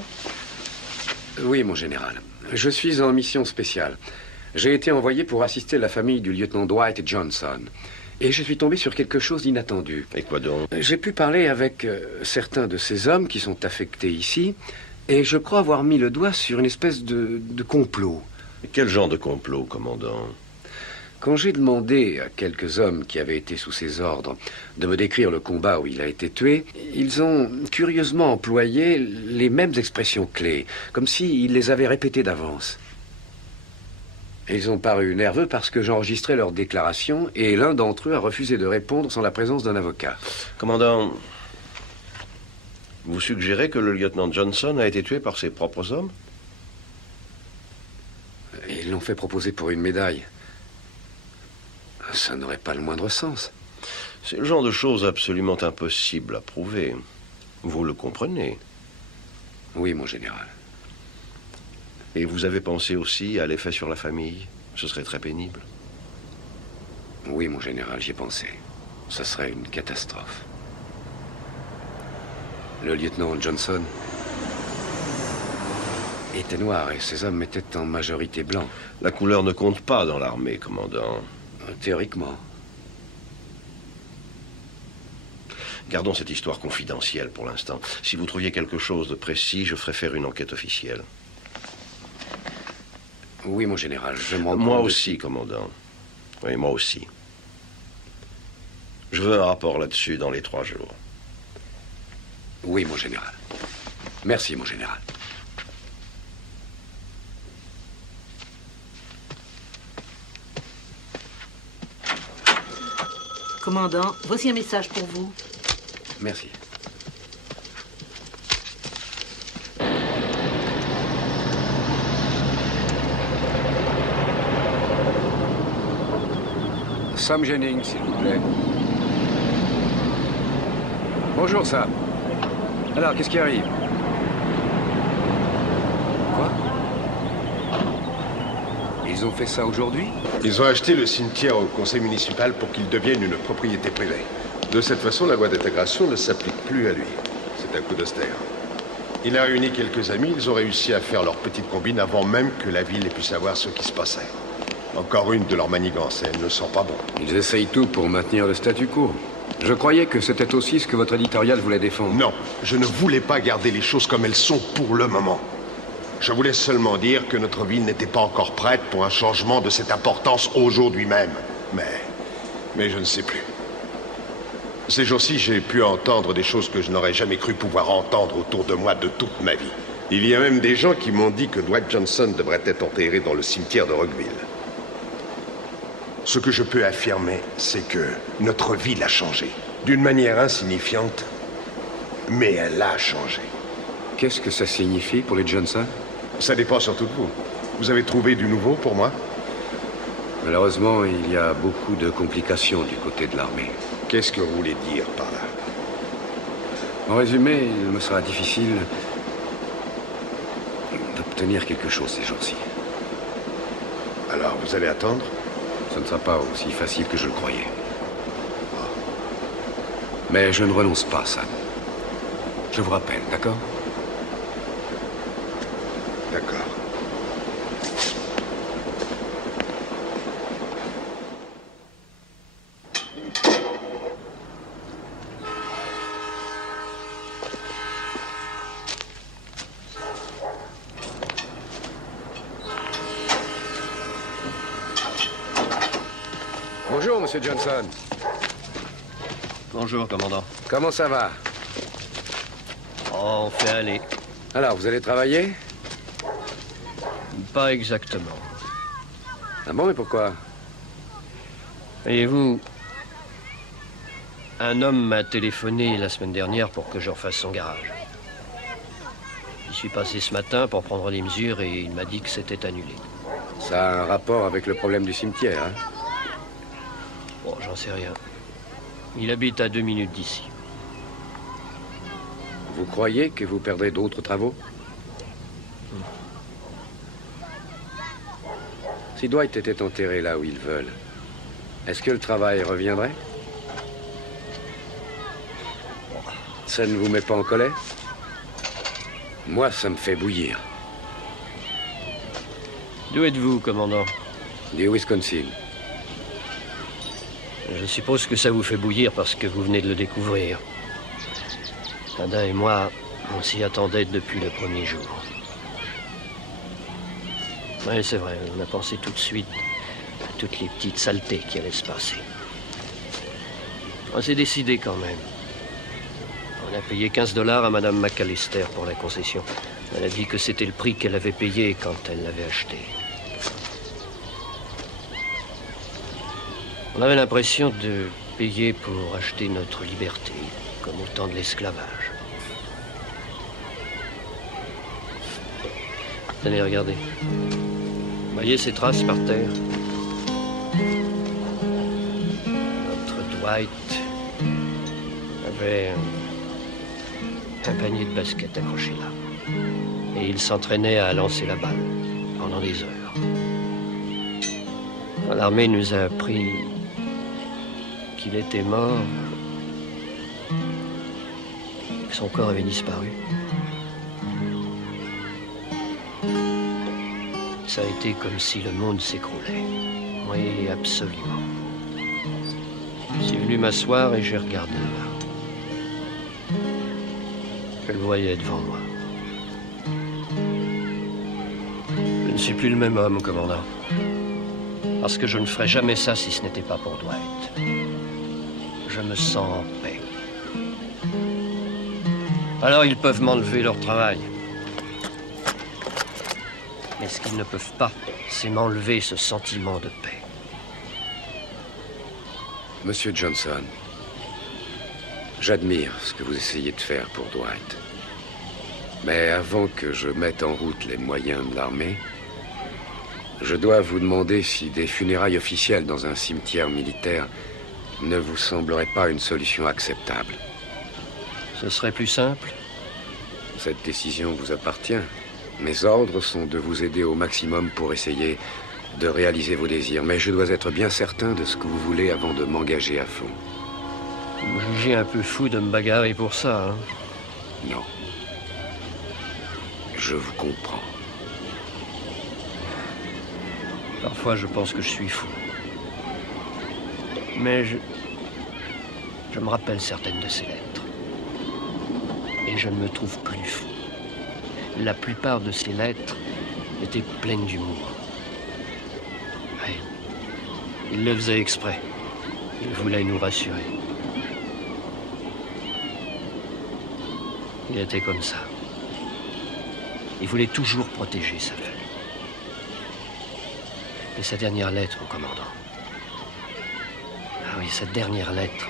Oui, mon général. Je suis en mission spéciale. J'ai été envoyé pour assister la famille du lieutenant Dwight Johnson. Et je suis tombé sur quelque chose d'inattendu. Et quoi donc? J'ai pu parler avec certains de ces hommes qui sont affectés ici, et je crois avoir mis le doigt sur une espèce de complot. Et quel genre de complot, commandant? Quand j'ai demandé à quelques hommes qui avaient été sous ses ordres de me décrire le combat où il a été tué, ils ont curieusement employé les mêmes expressions clés, comme s'ils les avaient répétées d'avance. Ils ont paru nerveux parce que j'enregistrais leurs déclarations et l'un d'entre eux a refusé de répondre sans la présence d'un avocat. Commandant, vous suggérez que le lieutenant Johnson a été tué par ses propres hommes? Ils l'ont fait proposer pour une médaille. Ça n'aurait pas le moindre sens. C'est le genre de choses absolument impossible à prouver. Vous le comprenez? Oui, mon général. Et vous avez pensé aussi à l'effet sur la famille? Ce serait très pénible. Oui, mon général, j'y ai pensé. Ce serait une catastrophe. Le lieutenant Johnson était noir et ses hommes étaient en majorité blancs. La couleur ne compte pas dans l'armée, commandant. Théoriquement. Gardons cette histoire confidentielle pour l'instant. Si vous trouviez quelque chose de précis, je ferai faire une enquête officielle. Oui, mon général, je m'en... Moi aussi, commandant. Oui, moi aussi. Je veux un rapport là-dessus dans les 3 jours. Oui, mon général. Merci, mon général. Commandant, voici un message pour vous. Merci. Sam Jennings, s'il vous plaît. Bonjour, Sam. Alors, qu'est-ce qui arrive? Ils ont fait ça aujourd'hui? Ils ont acheté le cimetière au conseil municipal pour qu'il devienne une propriété privée. De cette façon, la loi d'intégration ne s'applique plus à lui. C'est un coup d'austère. Il a réuni quelques amis, ils ont réussi à faire leur petite combine avant même que la ville ait pu savoir ce qui se passait. Encore une de leurs manigances, et elle ne sent pas bon. Ils essayent tout pour maintenir le statu quo. Je croyais que c'était aussi ce que votre éditorial voulait défendre. Non, je ne voulais pas garder les choses comme elles sont pour le moment. Je voulais seulement dire que notre ville n'était pas encore prête pour un changement de cette importance aujourd'hui même. Mais je ne sais plus. Ces jours-ci, j'ai pu entendre des choses que je n'aurais jamais cru pouvoir entendre autour de moi de toute ma vie. Il y a même des gens qui m'ont dit que Dwight Johnson devrait être enterré dans le cimetière de Rockville. Ce que je peux affirmer, c'est que notre ville a changé. D'une manière insignifiante, mais elle a changé. Qu'est-ce que ça signifie pour les Johnson? Ça dépend surtout de vous. Vous avez trouvé du nouveau pour moi? Malheureusement, il y a beaucoup de complications du côté de l'armée. Qu'est-ce que vous voulez dire par là? En résumé, il me sera difficile d'obtenir quelque chose ces jours-ci. Alors, vous allez attendre? Ce ne sera pas aussi facile que je le croyais. Mais je ne renonce pas, Sam. Je vous rappelle, d'accord? D'accord. Bonjour, Monsieur Johnson. Bonjour, commandant. Comment ça va? Oh, on fait aller. Alors, vous allez travailler? Pas exactement. Ah bon, mais pourquoi? Voyez-vous, un homme m'a téléphoné la semaine dernière pour que je refasse son garage. J'y suis passé ce matin pour prendre les mesures et il m'a dit que c'était annulé. Ça a un rapport avec le problème du cimetière, hein? Bon, j'en sais rien. Il habite à 2 minutes d'ici. Vous croyez que vous perdrez d'autres travaux? Si Dwight était enterré là où ils veulent, est-ce que le travail reviendrait? Ça ne vous met pas en colère? Moi, ça me fait bouillir. D'où êtes-vous, commandant? Du Wisconsin. Je suppose que ça vous fait bouillir parce que vous venez de le découvrir. Ada et moi, on s'y attendait depuis le premier jour. Oui, c'est vrai, on a pensé tout de suite à toutes les petites saletés qui allaient se passer. On s'est décidé quand même. On a payé 15 $ à Madame McAllister pour la concession. Elle a dit que c'était le prix qu'elle avait payé quand elle l'avait acheté. On avait l'impression de payer pour acheter notre liberté, comme au temps de l'esclavage. Tenez, regardez. Voyez ces traces par terre? Notre Dwight avait un panier de basket accroché là. Et il s'entraînait à lancer la balle pendant des heures. L'armée nous a appris qu'il était mort, que son corps avait disparu. Ça a été comme si le monde s'écroulait. Oui, absolument. Je suis venu m'asseoir et j'ai regardé là. Je le voyais devant moi. Je ne suis plus le même homme, commandant. Parce que je ne ferais jamais ça si ce n'était pas pour Dwight. Je me sens en paix. Alors ils peuvent m'enlever leur travail. Mais ce qu'ils ne peuvent pas, c'est m'enlever ce sentiment de paix. Monsieur Johnson, j'admire ce que vous essayez de faire pour Dwight. Mais avant que je mette en route les moyens de l'armée, je dois vous demander si des funérailles officielles dans un cimetière militaire ne vous semblerait pas une solution acceptable. Ce serait plus simple? Cette décision vous appartient. Mes ordres sont de vous aider au maximum pour essayer de réaliser vos désirs, mais je dois être bien certain de ce que vous voulez avant de m'engager à fond. Vous me jugez un peu fou de me bagarrer pour ça, hein? Non. Je vous comprends. Parfois, je pense que je suis fou. Mais je me rappelle certaines de ces lettres. Et je ne me trouve plus fou. La plupart de ces lettres étaient pleines d'humour. Ouais. Il le faisait exprès. Il voulait nous rassurer. Il était comme ça. Il voulait toujours protéger sa famille. Et sa dernière lettre au commandant. Ah oui, cette dernière lettre.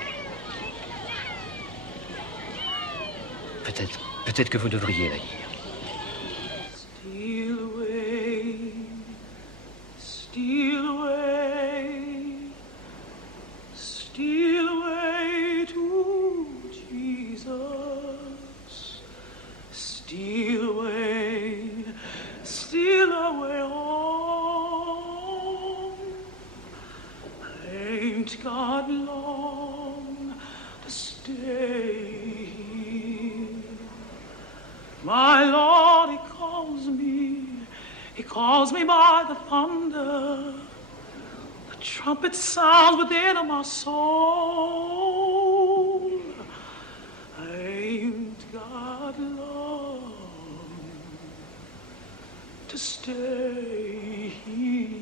Peut-être que vous devriez la lire. Steal away, steal away, steal away to Jesus. Steal away home. Ain't got long to stay. My Lord, He calls me by the thunder. The trumpet sounds within my soul. I ain't got long to stay here.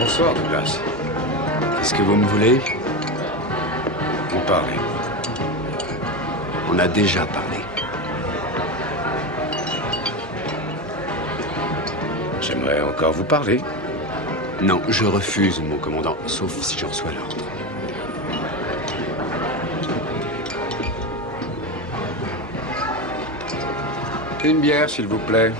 Bonsoir, Douglas. Qu'est-ce que vous me voulez? Vous parlez. On a déjà parlé. J'aimerais encore vous parler. Non, je refuse, mon commandant, sauf si je reçois l'ordre. Une bière, s'il vous plaît.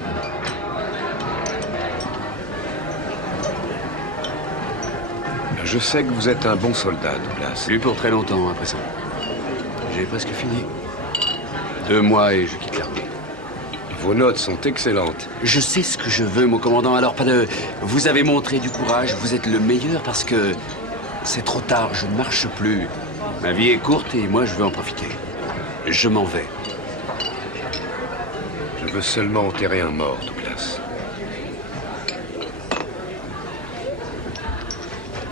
Je sais que vous êtes un bon soldat, Douglas. Plus pour très longtemps, à présent. J'ai presque fini. 2 mois et je quitte l'armée. Vos notes sont excellentes. Je sais ce que je veux, mon commandant, alors pas de... Vous avez montré du courage, vous êtes le meilleur parce que... C'est trop tard, je ne marche plus. Ma vie est courte et moi je veux en profiter. Je m'en vais. Je veux seulement enterrer un mort, Douglas.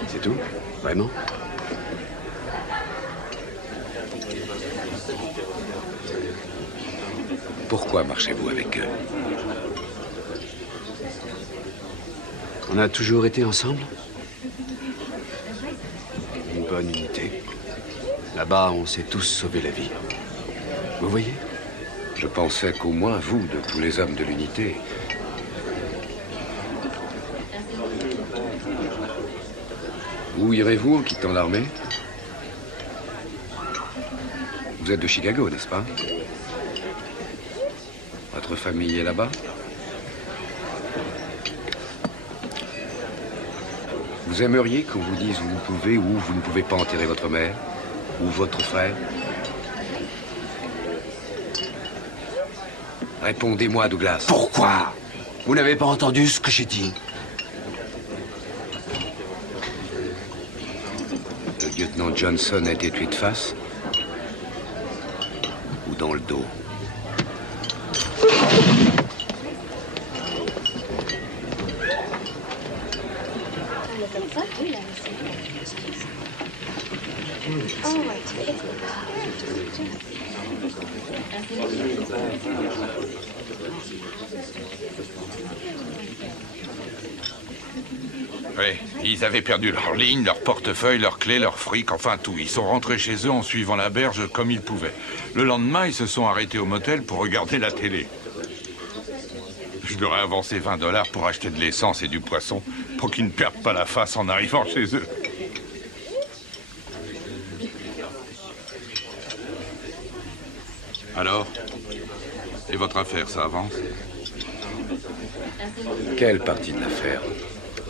C'est tout? Vraiment? Pourquoi marchez-vous avec eux? On a toujours été ensemble? Une bonne unité. Là-bas, on s'est tous sauvé la vie. Vous voyez? Je pensais qu'au moins vous, de tous les hommes de l'unité... Où irez-vous en quittant l'armée? Vous êtes de Chicago, n'est-ce pas? Votre famille est là-bas? Vous aimeriez qu'on vous dise où vous pouvez ou où vous ne pouvez pas enterrer votre mère? Ou votre frère? Répondez-moi, Douglas. Pourquoi? Vous n'avez pas entendu ce que j'ai dit? Le lieutenant Johnson a été tué de face? Ou dans le dos? Oui, ils avaient perdu leur ligne, leur portefeuille, leurs clés, leurs fric, enfin tout. Ils sont rentrés chez eux en suivant la berge comme ils pouvaient. Le lendemain, ils se sont arrêtés au motel pour regarder la télé. Je leur ai avancé 20 $ pour acheter de l'essence et du poisson pour qu'ils ne perdent pas la face en arrivant chez eux. Alors? Et votre affaire, ça avance? Quelle partie de l'affaire?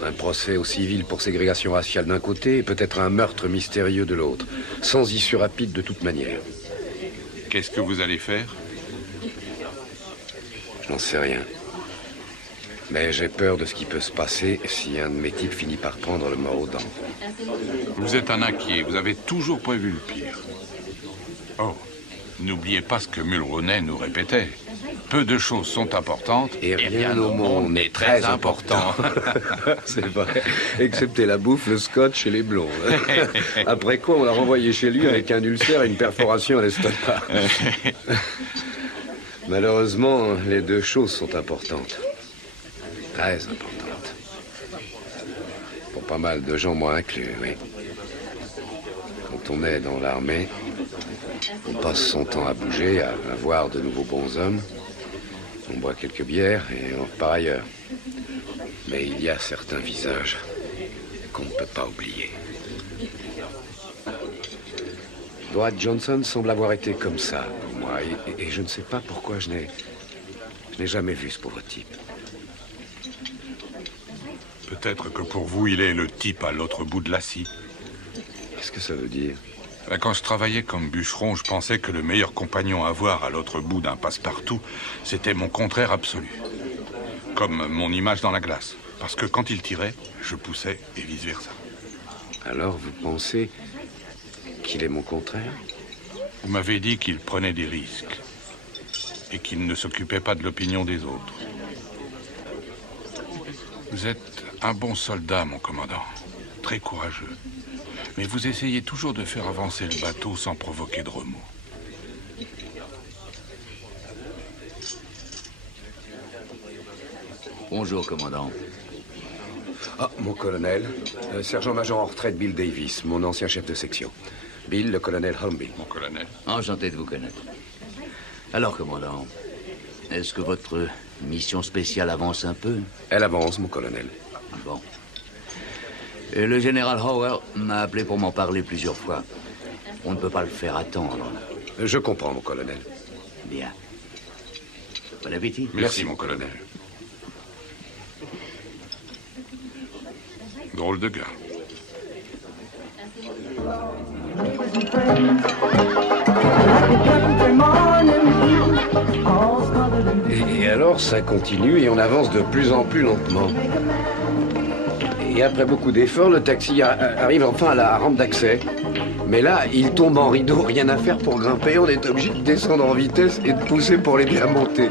Un procès au civil pour ségrégation raciale d'un côté et peut-être un meurtre mystérieux de l'autre. Sans issue rapide de toute manière. Qu'est-ce que vous allez faire? Je n'en sais rien. Mais j'ai peur de ce qui peut se passer si un de mes types finit par prendre le mort aux dents. Vous êtes un inquiet, vous avez toujours prévu le pire. Oh, n'oubliez pas ce que Mulroney nous répétait. Peu de choses sont importantes et rien au monde n'est très important. C'est vrai, excepté la bouffe, le scotch et les blondes. Après quoi, on l'a renvoyé chez lui avec un ulcère et une perforation à l'estomac. Malheureusement, les deux choses sont importantes. Très importantes. Pour pas mal de gens, moi inclus, oui. Quand on est dans l'armée, on passe son temps à bouger, à voir de nouveaux bonshommes. On boit quelques bières et on repart ailleurs. Mais il y a certains visages qu'on ne peut pas oublier. Dwight Johnson semble avoir été comme ça pour moi. Et je ne sais pas pourquoi je n'ai jamais vu ce pauvre type. Peut-être que pour vous, il est le type à l'autre bout de la scie. Qu'est-ce que ça veut dire? Quand je travaillais comme bûcheron, je pensais que le meilleur compagnon à avoir à l'autre bout d'un passe-partout, c'était mon contraire absolu. Comme mon image dans la glace. Parce que quand il tirait, je poussais et vice-versa. Alors vous pensez qu'il est mon contraire? Vous m'avez dit qu'il prenait des risques. Et qu'il ne s'occupait pas de l'opinion des autres. Vous êtes un bon soldat, mon commandant. Très courageux. Mais vous essayez toujours de faire avancer le bateau sans provoquer de remous. Bonjour, commandant. Ah, mon colonel. Sergent-major en retraite Bill Davis, mon ancien chef de section. Bill, le colonel Humby. Mon colonel. Enchanté de vous connaître. Alors, commandant, est-ce que votre mission spéciale avance un peu? Elle avance, mon colonel. Bon. Et le général Howard m'a appelé pour m'en parler plusieurs fois. On ne peut pas le faire attendre. Je comprends, mon colonel. Bien. Bon appétit. Merci, mon colonel. Drôle de gars. Et alors, ça continue et on avance de plus en plus lentement. Et après beaucoup d'efforts, le taxi arrive enfin à la rampe d'accès. Mais là, il tombe en rideau, rien à faire pour grimper. On est obligé de descendre en vitesse et de pousser pour les bien monter.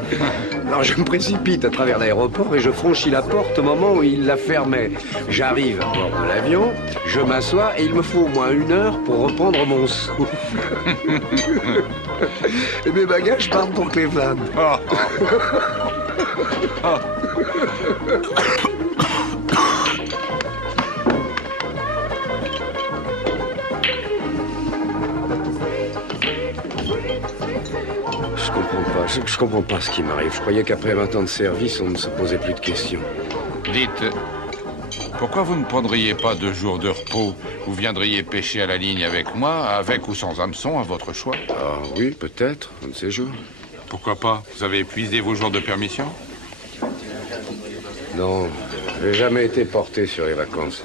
Alors je me précipite à travers l'aéroport et je franchis la porte au moment où il la fermait. J'arrive à bord de l'avion, je m'assois et il me faut au moins 1 heure pour reprendre mon souffle. Et mes bagages partent pour Cleveland. Je comprends pas ce qui m'arrive. Je croyais qu'après 20 ans de service, on ne se posait plus de questions. Dites, pourquoi vous ne prendriez pas 2 jours de repos? Vous viendriez pêcher à la ligne avec moi, avec ou sans hameçon, à votre choix? Ah oui, peut-être, un de ces jours. Pourquoi pas? Vous avez épuisé vos jours de permission? Non, je n'ai jamais été porté sur les vacances.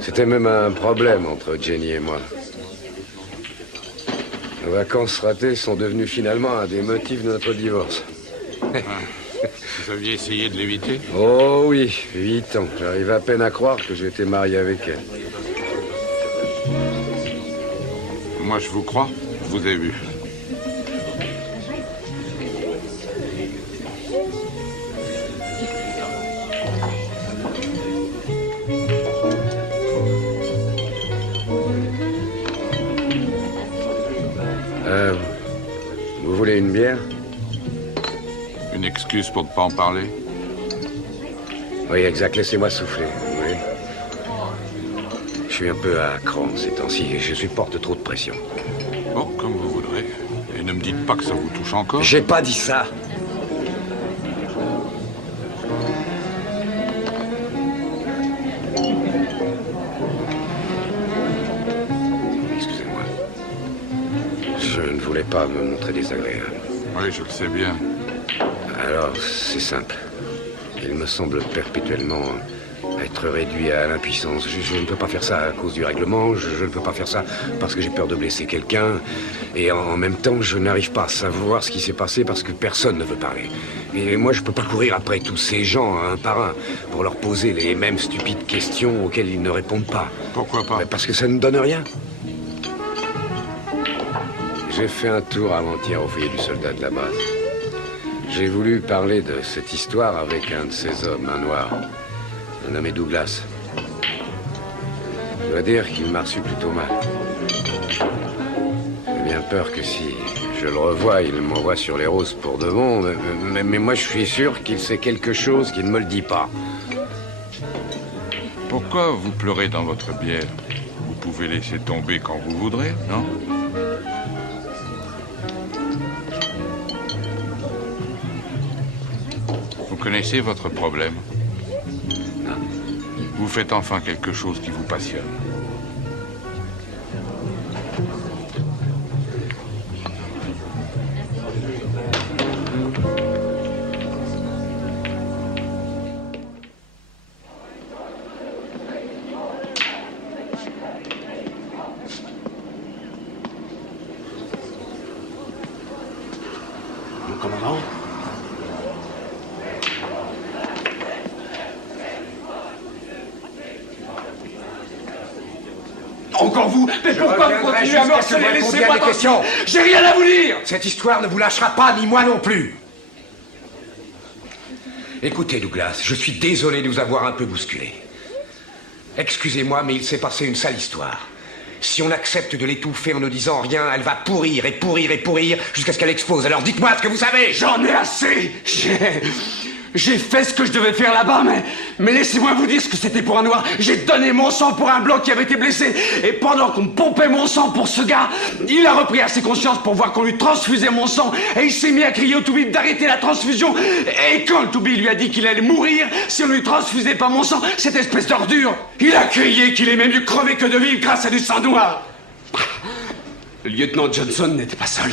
C'était même un problème entre Jenny et moi. Nos vacances ratées sont devenues finalement un des motifs de notre divorce. Vous aviez essayé de l'éviter? Oh oui, 8 ans. J'arrive à peine à croire que j'étais marié avec elle. Moi, je vous crois. Je vous ai vu. voulez une bière? Une excuse pour ne pas en parler? Oui, exact. Laissez-moi souffler, vous voyez. Je suis un peu à cran ces temps-ci et je supporte trop de pression. Bon, comme vous voudrez. Et ne me dites pas que ça vous touche encore. J'ai pas dit ça. Excusez-moi. Je ne voulais pas me montrer désagréable. Oui, je le sais bien. Alors, c'est simple. Il me semble perpétuellement être réduit à l'impuissance. Je ne peux pas faire ça à cause du règlement. Je ne peux pas faire ça parce que j'ai peur de blesser quelqu'un. Et en même temps, je n'arrive pas à savoir ce qui s'est passé parce que personne ne veut parler. Et moi, je ne peux pas courir après tous ces gens, un par un, pour leur poser les mêmes stupides questions auxquelles ils ne répondent pas. Pourquoi pas? Parce que ça ne donne rien. J'ai fait un tour avant-hier au foyer du soldat de la base. J'ai voulu parler de cette histoire avec un de ces hommes, un noir, un nommé Douglas. Je dois dire qu'il m'a reçu plutôt mal. J'ai bien peur que si je le revois, il m'envoie sur les roses pour de bon, mais moi je suis sûr qu'il sait quelque chose qu'il ne me le dit pas. Pourquoi vous pleurez dans votre bière? Vous pouvez laisser tomber quand vous voudrez, non? Vous connaissez votre problème? Vous faites enfin quelque chose qui vous passionne. Mon commandant? Encore vous? Mais pourquoi vous continuez à me harceler? Laissez-moi tranquille. J'ai rien à vous dire. Cette histoire ne vous lâchera pas, ni moi non plus. Écoutez, Douglas, je suis désolé de vous avoir un peu bousculé. Excusez-moi, mais il s'est passé une sale histoire. Si on accepte de l'étouffer en ne disant rien, elle va pourrir et pourrir et pourrir jusqu'à ce qu'elle explose. Alors dites-moi ce que vous savez. J'en ai assez. J'ai fait ce que je devais faire là-bas, mais laissez-moi vous dire ce que c'était pour un noir. J'ai donné mon sang pour un blanc qui avait été blessé. Et pendant qu'on pompait mon sang pour ce gars, il a repris assez conscience pour voir qu'on lui transfusait mon sang. Et il s'est mis à crier au toubib d'arrêter la transfusion. Et quand le toubib lui a dit qu'il allait mourir si on ne lui transfusait pas mon sang, cette espèce d'ordure, il a crié qu'il aimait mieux crever que de vivre grâce à du sang noir. Le lieutenant Johnson n'était pas seul.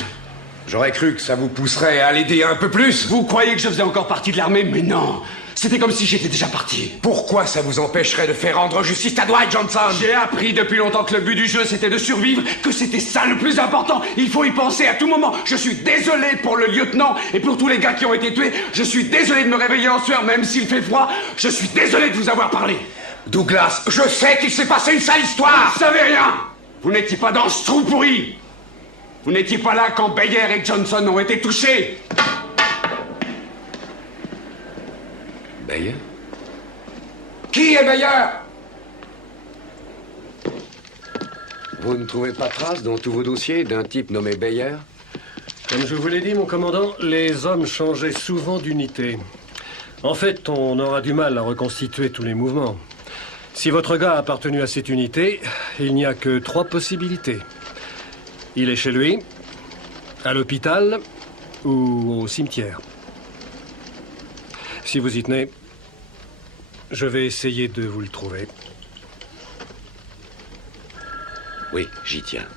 J'aurais cru que ça vous pousserait à l'aider un peu plus. Vous croyez que je faisais encore partie de l'armée, mais non. C'était comme si j'étais déjà parti. Pourquoi ça vous empêcherait de faire rendre justice à Dwight Johnson? J'ai appris depuis longtemps que le but du jeu c'était de survivre, que c'était ça le plus important. Il faut y penser à tout moment. Je suis désolé pour le lieutenant et pour tous les gars qui ont été tués. Je suis désolé de me réveiller en sueur même s'il fait froid. Je suis désolé de vous avoir parlé. Douglas, je sais qu'il s'est passé une sale histoire. Vous savez rien. Vous n'étiez pas dans ce trou pourri. Vous n'étiez pas là quand Bayer et Johnson ont été touchés. Bayer? Qui est Bayer? Vous ne trouvez pas trace dans tous vos dossiers d'un type nommé Bayer? Comme je vous l'ai dit, mon commandant, les hommes changeaient souvent d'unité. En fait, on aura du mal à reconstituer tous les mouvements. Si votre gars a appartenu à cette unité, il n'y a que 3 possibilités. Il est chez lui, à l'hôpital ou au cimetière. Si vous y tenez, je vais essayer de vous le trouver. Oui, j'y tiens.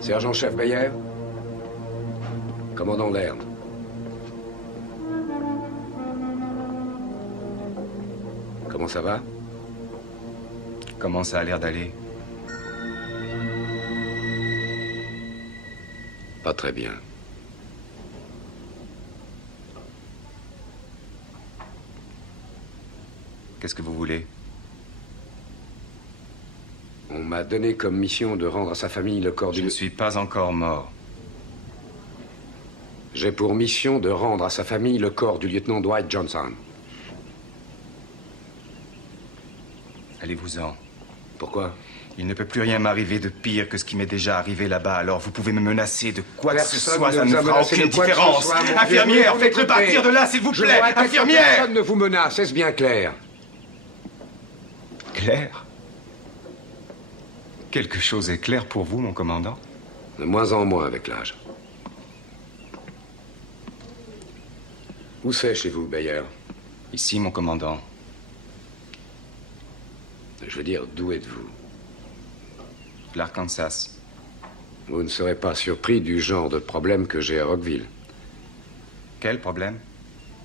Sergent-chef Bayer, commandant Laird. Comment ça va? Comment ça a l'air d'aller? Pas très bien. Qu'est-ce que vous voulez? On m'a donné comme mission de rendre à sa famille le corps du... Je ne suis pas encore mort. J'ai pour mission de rendre à sa famille le corps du lieutenant Dwight Johnson. Allez-vous-en. Pourquoi? Il ne peut plus rien m'arriver de pire que ce qui m'est déjà arrivé là-bas, alors vous pouvez me menacer de quoi que ce soit, ça ne fera aucune différence. Infirmière, faites-le partir de là, s'il vous plaît. Infirmière! Personne ne vous menace, est-ce bien clair? Clair? Quelque chose est clair pour vous, mon commandant? De moins en moins avec l'âge. Où c'est chez vous, Bayer? Ici, mon commandant. Je veux dire, d'où êtes-vous? L'Arkansas. Vous ne serez pas surpris du genre de problème que j'ai à Rockville. Quel problème?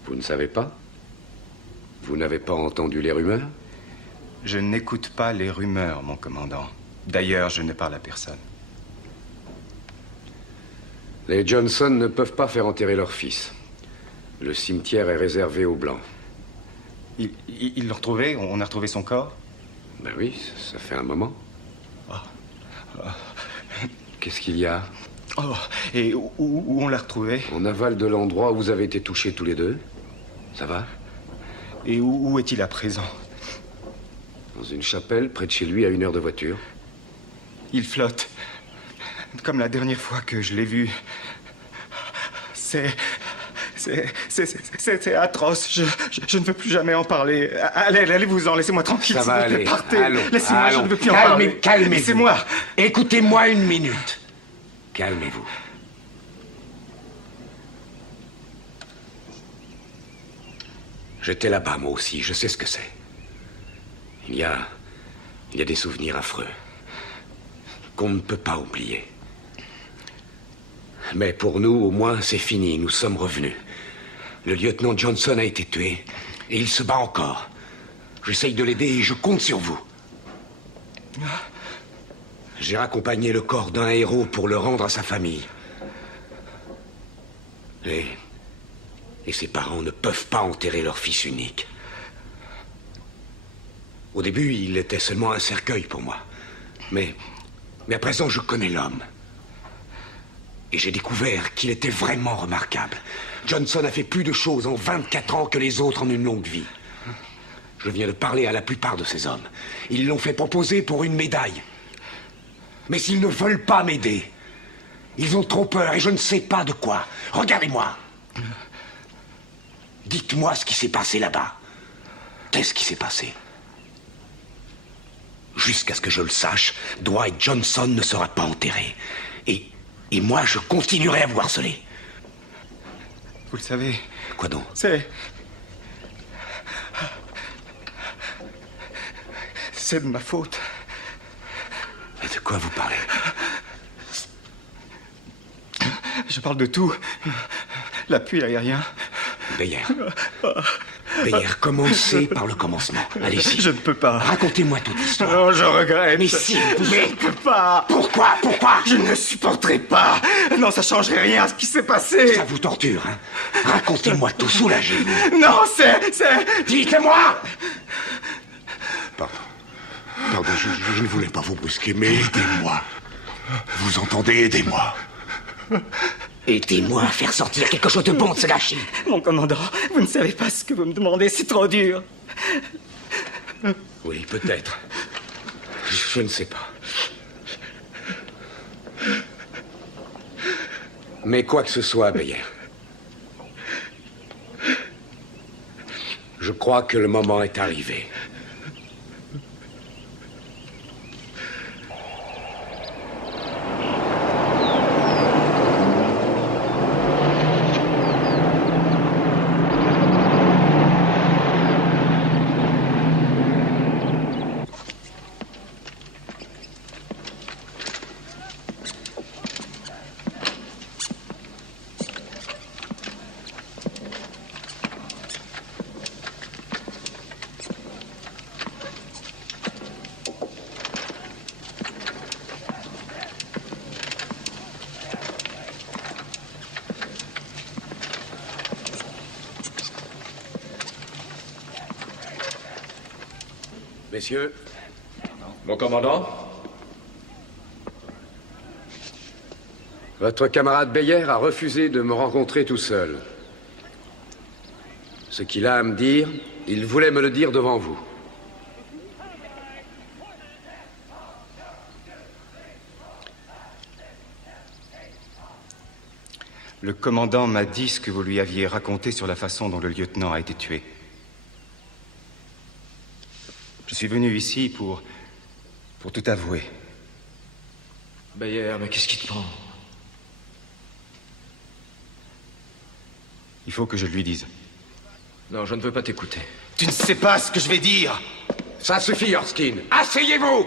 Vous ne savez pas? Vous n'avez pas entendu les rumeurs? Je n'écoute pas les rumeurs, mon commandant. D'ailleurs, je ne parle à personne. Les Johnson ne peuvent pas faire enterrer leur fils. Le cimetière est réservé aux Blancs. Ils l'ont retrouvé? On a retrouvé son corps? Ben oui, ça fait un moment. Qu'est-ce qu'il y a? Oh, et où on l'a retrouvé? En aval de l'endroit où vous avez été touchés tous les deux. Ça va? Et où est-il à présent? Dans une chapelle, près de chez lui, à 1 heure de voiture. Il flotte. Comme la dernière fois que je l'ai vu. C'est atroce. Je ne veux plus jamais en parler. Allez-vous-en, laissez-moi tranquille. Ça va aller. Partez. Laissez-moi, je ne veux plus en parler. parler. Calmez-vous. Laissez-moi. Écoutez-moi 1 minute. Calmez-vous. J'étais là-bas, moi aussi. Je sais ce que c'est. Il y a des souvenirs affreux qu'on ne peut pas oublier. Mais pour nous, au moins, c'est fini. Nous sommes revenus. Le lieutenant Johnson a été tué. Et il se bat encore. J'essaye de l'aider et je compte sur vous. J'ai raccompagné le corps d'un héros pour le rendre à sa famille. Et ses parents ne peuvent pas enterrer leur fils unique. Au début, il était seulement un cercueil pour moi. Mais à présent, je connais l'homme. Et j'ai découvert qu'il était vraiment remarquable. Johnson a fait plus de choses en 24 ans que les autres en une longue vie. Je viens de parler à la plupart de ces hommes. Ils l'ont fait proposer pour une médaille. Mais s'ils ne veulent pas m'aider, ils ont trop peur et je ne sais pas de quoi. Regardez-moi. Dites-moi ce qui s'est passé là-bas. Qu'est-ce qui s'est passé? Jusqu'à ce que je le sache, Dwight Johnson ne sera pas enterré. Et moi, je continuerai à vous harceler. Vous le savez. Quoi donc? C'est de ma faute. Mais de quoi vous parlez? Je parle de tout. L'appui aérien. Bayer. Bayer, commencez par le commencement. Allez-y. Je ne peux pas. Racontez-moi toute l'histoire. Non, je regrette. Mais si, vous pouvez. Je ne peux pas. Pourquoi? Je ne supporterai pas. Non, ça changerait rien à ce qui s'est passé. Ça vous torture, hein? Racontez-moi tout, soulagez-vous. Non, c'est... Dites-moi! Pardon, je ne voulais pas vous brusquer, mais aidez-moi. Vous entendez? Aidez-moi. Aidez-moi à faire sortir quelque chose de bon de ce gâchis. Mon commandant, vous ne savez pas ce que vous me demandez, c'est trop dur. Oui, peut-être. Je ne sais pas. Mais quoi que ce soit, Bayer, je crois que le moment est arrivé. Messieurs. Mon commandant? Votre camarade Beyer a refusé de me rencontrer tout seul. Ce qu'il a à me dire, il voulait me le dire devant vous. Le commandant m'a dit ce que vous lui aviez raconté sur la façon dont le lieutenant a été tué. Je suis venu ici pour tout avouer. Beyer, mais qu'est-ce qui te prend? Il faut que je lui dise. Non, je ne veux pas t'écouter. Tu ne sais pas ce que je vais dire. Ça suffit, Erskine. Asseyez-vous!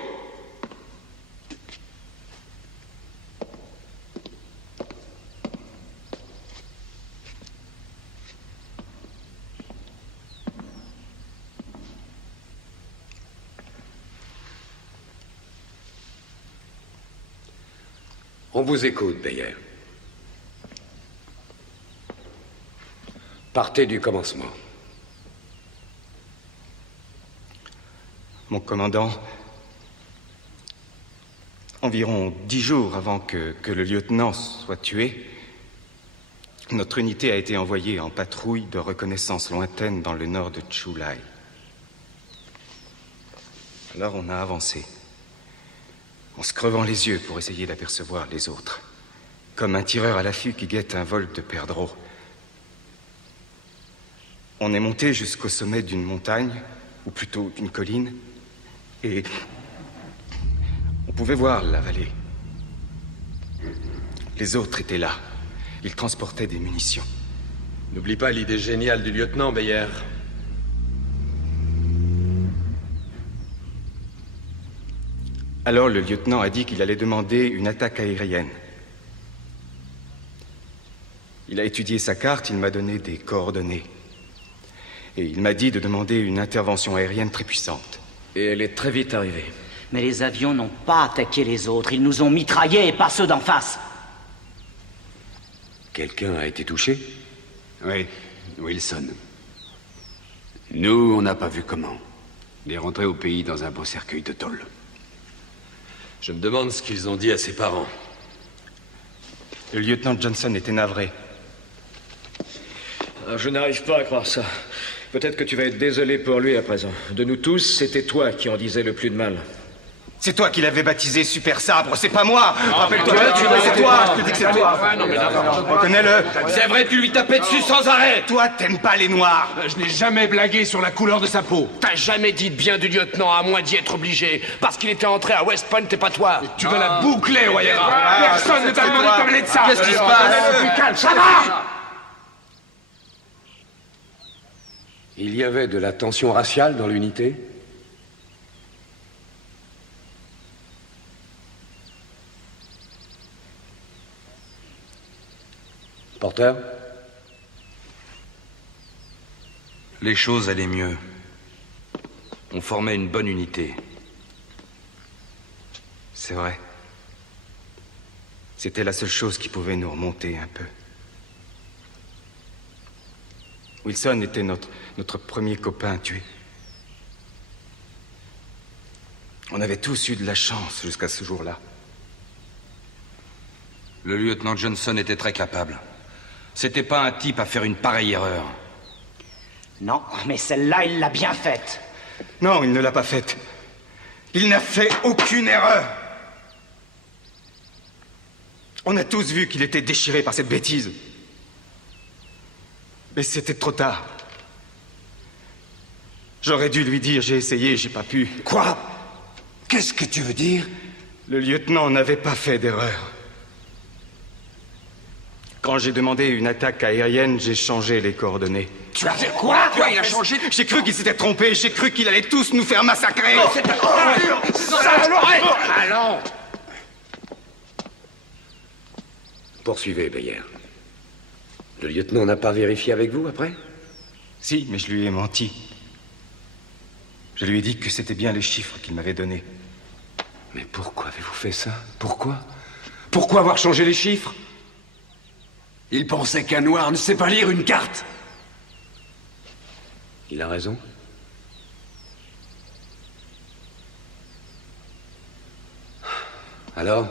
On vous écoute, Beyer. Partez du commencement. Mon commandant, environ 10 jours avant que le lieutenant soit tué, notre unité a été envoyée en patrouille de reconnaissance lointaine dans le nord de Chulai. Alors on a avancé, en se crevant les yeux pour essayer d'apercevoir les autres, comme un tireur à l'affût qui guette un vol de perdreaux. On est monté jusqu'au sommet d'une montagne, ou plutôt d'une colline, et on pouvait voir la vallée. Les autres étaient là. Ils transportaient des munitions. N'oublie pas l'idée géniale du lieutenant, Beyer. Alors le lieutenant a dit qu'il allait demander une attaque aérienne. Il a étudié sa carte, il m'a donné des coordonnées. Et il m'a dit de demander une intervention aérienne très puissante. Et elle est très vite arrivée. Mais les avions n'ont pas attaqué les autres. Ils nous ont mitraillés et pas ceux d'en face. Quelqu'un a été touché? Oui, Wilson. Nous, on n'a pas vu comment. Il est rentré au pays dans un beau cercueil de tôle. Je me demande ce qu'ils ont dit à ses parents. Le lieutenant Johnson était navré. Je n'arrive pas à croire ça. Peut-être que tu vas être désolé pour lui à présent. De nous tous, c'était toi qui en disais le plus de mal. C'est toi qui l'avais baptisé Super Sabre, c'est pas moi. Rappelle-toi, c'est toi, je te dis que c'est toi. Reconnais-le. C'est vrai, tu lui tapais dessus sans arrêt. Toi, t'aimes pas les noirs. Je n'ai jamais blagué sur la couleur de sa peau. T'as jamais dit de bien du lieutenant, à moins d'y être obligé. Parce qu'il était entré à West Point et pas toi. Tu vas la boucler, Wayera. Personne ne t'a demandé de parler de ça. Qu'est-ce qui se passe? Calme, ça va. Il y avait de la tension raciale dans l'unité? Porter? Les choses allaient mieux. On formait une bonne unité. C'est vrai. C'était la seule chose qui pouvait nous remonter un peu. Wilson était notre premier copain tué. On avait tous eu de la chance jusqu'à ce jour-là. Le lieutenant Johnson était très capable. C'était pas un type à faire une pareille erreur. Non, mais celle-là, il l'a bien faite. Non, il ne l'a pas faite. Il n'a fait aucune erreur. On a tous vu qu'il était déchiré par cette bêtise. Mais c'était trop tard. J'aurais dû lui dire, j'ai essayé, j'ai pas pu. Quoi? Qu'est-ce que tu veux dire? Le lieutenant n'avait pas fait d'erreur. Quand j'ai demandé une attaque aérienne, j'ai changé les coordonnées. Tu as fait quoi? Quoi, il a changé? J'ai cru qu'il s'était trompé, j'ai cru qu'il allait tous nous faire massacrer. Oh, c'est Allons. Poursuivez, Beyer. Le lieutenant n'a pas vérifié avec vous, après? Si, mais je lui ai menti. Je lui ai dit que c'était bien les chiffres qu'il m'avait donnés. Mais pourquoi avez-vous fait ça? Pourquoi? Pourquoi avoir changé les chiffres? Il pensait qu'un noir ne sait pas lire une carte. Il a raison. Alors?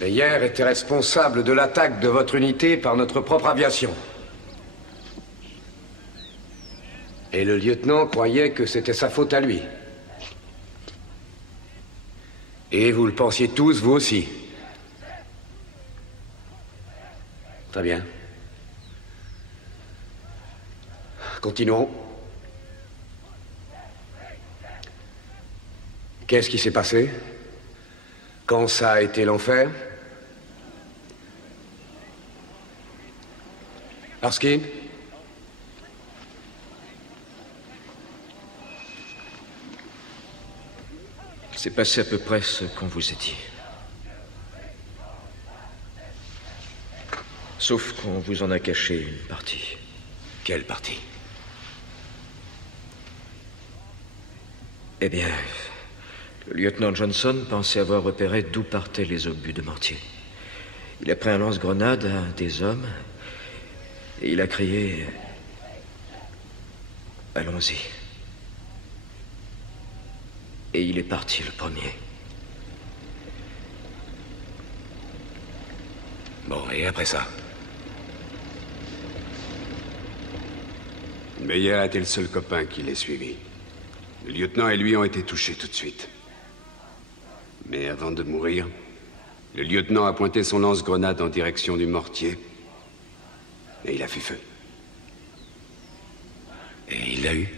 Meyer était responsable de l'attaque de votre unité par notre propre aviation. Et le lieutenant croyait que c'était sa faute à lui. Et vous le pensiez tous, vous aussi. Très bien. Continuons. Qu'est-ce qui s'est passé? Quand ça a été l'enfer? Arskin? C'est passé à peu près ce qu'on vous a dit. Sauf qu'on vous en a caché une partie. Quelle partie? Eh bien, le lieutenant Johnson pensait avoir repéré d'où partaient les obus de mortier. Il a pris un lance-grenade à un des hommes et il a crié « Allons-y ». Et il est parti le premier. Bon, et après ça? Meyer était le seul copain qui l'ait suivi. Le lieutenant et lui ont été touchés tout de suite. Mais avant de mourir, le lieutenant a pointé son lance-grenade en direction du mortier. Et il a fait feu. Et il l'a eu?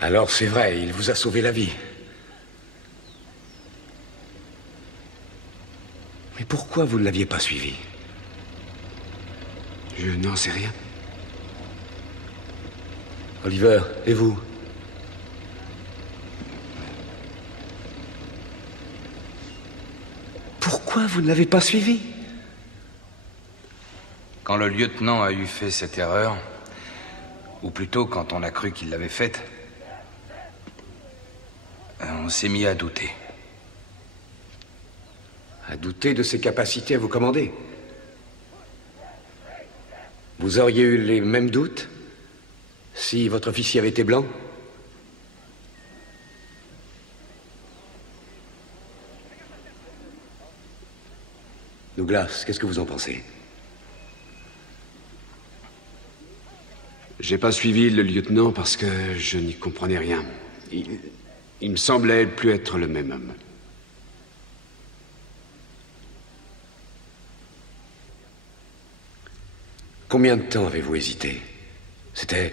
Alors c'est vrai, il vous a sauvé la vie. Mais pourquoi vous ne l'aviez pas suivi? Je n'en sais rien. Oliver, et vous? Pourquoi vous ne l'avez pas suivi? Quand le lieutenant a eu fait cette erreur, ou plutôt quand on a cru qu'il l'avait faite, on s'est mis à douter. À douter de ses capacités à vous commander? Vous auriez eu les mêmes doutes si votre officier avait été blanc? Douglas, qu'est-ce que vous en pensez? J'ai pas suivi le lieutenant parce que je n'y comprenais rien. Il me semblait plus être le même homme. Combien de temps avez-vous hésité? C'était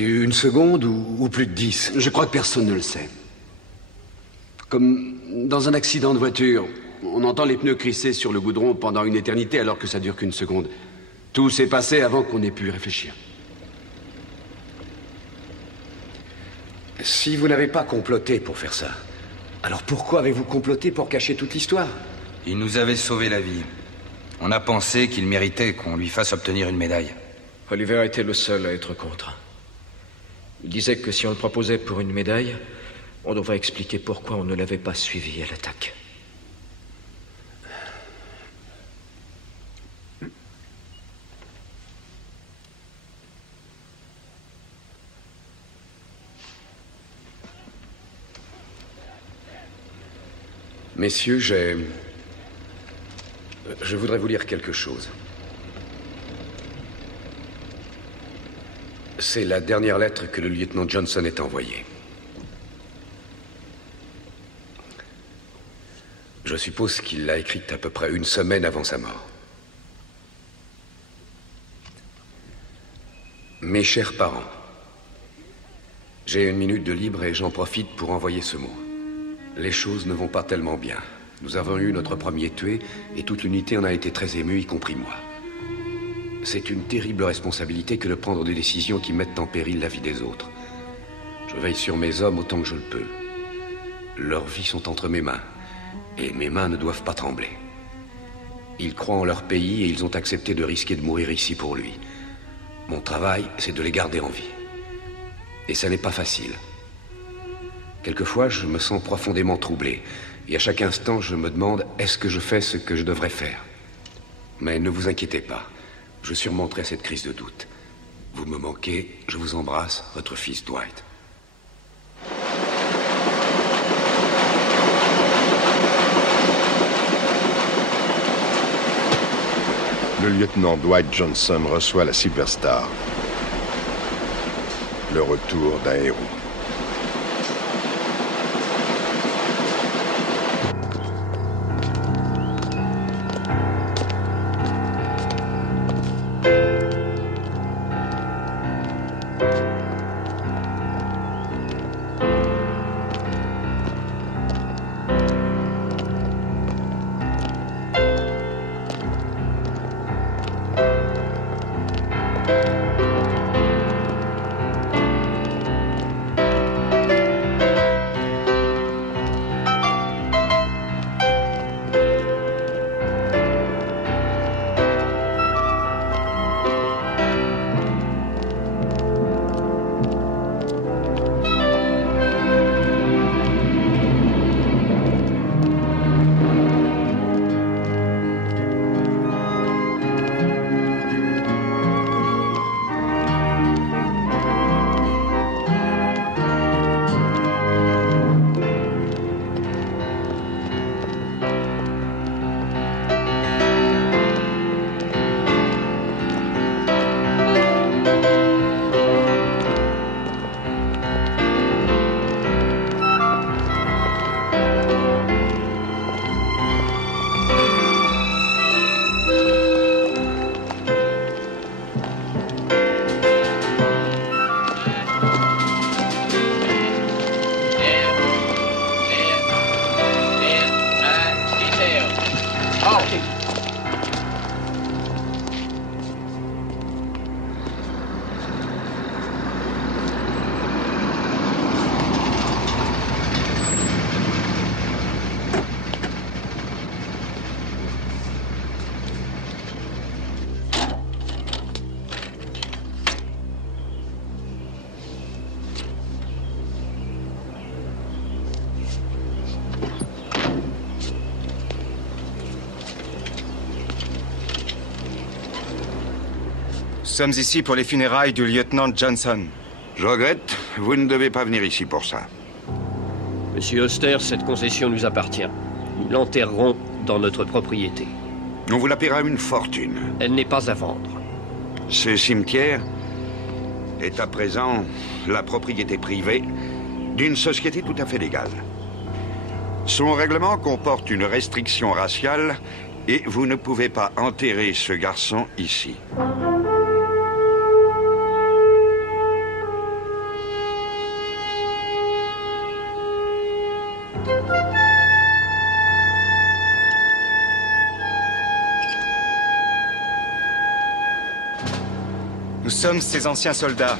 une seconde ou plus de 10? Je crois que personne ne le sait. Comme dans un accident de voiture, on entend les pneus crisser sur le goudron pendant une éternité alors que ça dure qu'une seconde. Tout s'est passé avant qu'on ait pu réfléchir. Si vous n'avez pas comploté pour faire ça, alors pourquoi avez-vous comploté pour cacher toute l'histoire? Il nous avait sauvé la vie. On a pensé qu'il méritait qu'on lui fasse obtenir une médaille. Oliver était le seul à être contre. Il disait que si on le proposait pour une médaille, on devrait expliquer pourquoi on ne l'avait pas suivi à l'attaque. Messieurs, je voudrais vous lire quelque chose. C'est la dernière lettre que le lieutenant Johnson ait envoyée. Je suppose qu'il l'a écrite à peu près une semaine avant sa mort. Mes chers parents, j'ai une minute de libre et j'en profite pour envoyer ce mot. Les choses ne vont pas tellement bien. Nous avons eu notre premier tué et toute l'unité en a été très émue, y compris moi. C'est une terrible responsabilité que de prendre des décisions qui mettent en péril la vie des autres. Je veille sur mes hommes autant que je le peux. Leurs vies sont entre mes mains et mes mains ne doivent pas trembler. Ils croient en leur pays et ils ont accepté de risquer de mourir ici pour lui. Mon travail, c'est de les garder en vie. Et ça n'est pas facile. Quelquefois, je me sens profondément troublé. Et à chaque instant, je me demande, est-ce que je fais ce que je devrais faire? Mais ne vous inquiétez pas. Je surmonterai cette crise de doute. Vous me manquez, je vous embrasse, votre fils Dwight. Le lieutenant Dwight Johnson reçoit la Silver Star. Le retour d'un héros. Nous sommes ici pour les funérailles du lieutenant Johnson. Je regrette, vous ne devez pas venir ici pour ça. Monsieur Oster, cette concession nous appartient. Nous l'enterrerons dans notre propriété. On vous la paiera une fortune. Elle n'est pas à vendre. Ce cimetière est à présent la propriété privée d'une société tout à fait légale. Son règlement comporte une restriction raciale et vous ne pouvez pas enterrer ce garçon ici. Nous sommes ces anciens soldats.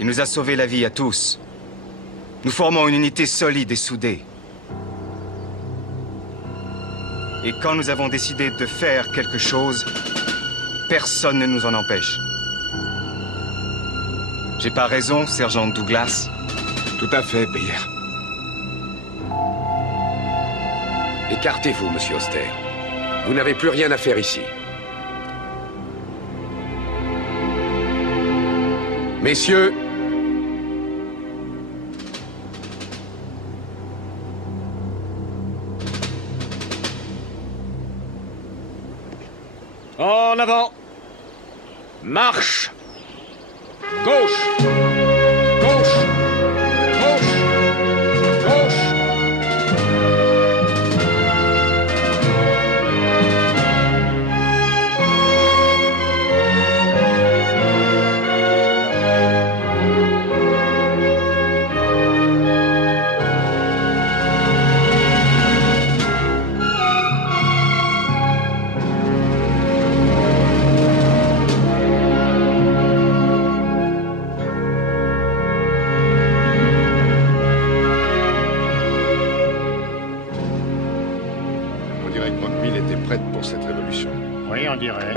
Il nous a sauvé la vie à tous. Nous formons une unité solide et soudée. Et quand nous avons décidé de faire quelque chose, personne ne nous en empêche. J'ai pas raison, sergent Douglas? Tout à fait, Beyer. Écartez-vous, monsieur Oster. Vous n'avez plus rien à faire ici. Messieurs, en avant, marche, gauche, gauche, gauche, gauche. on dirait.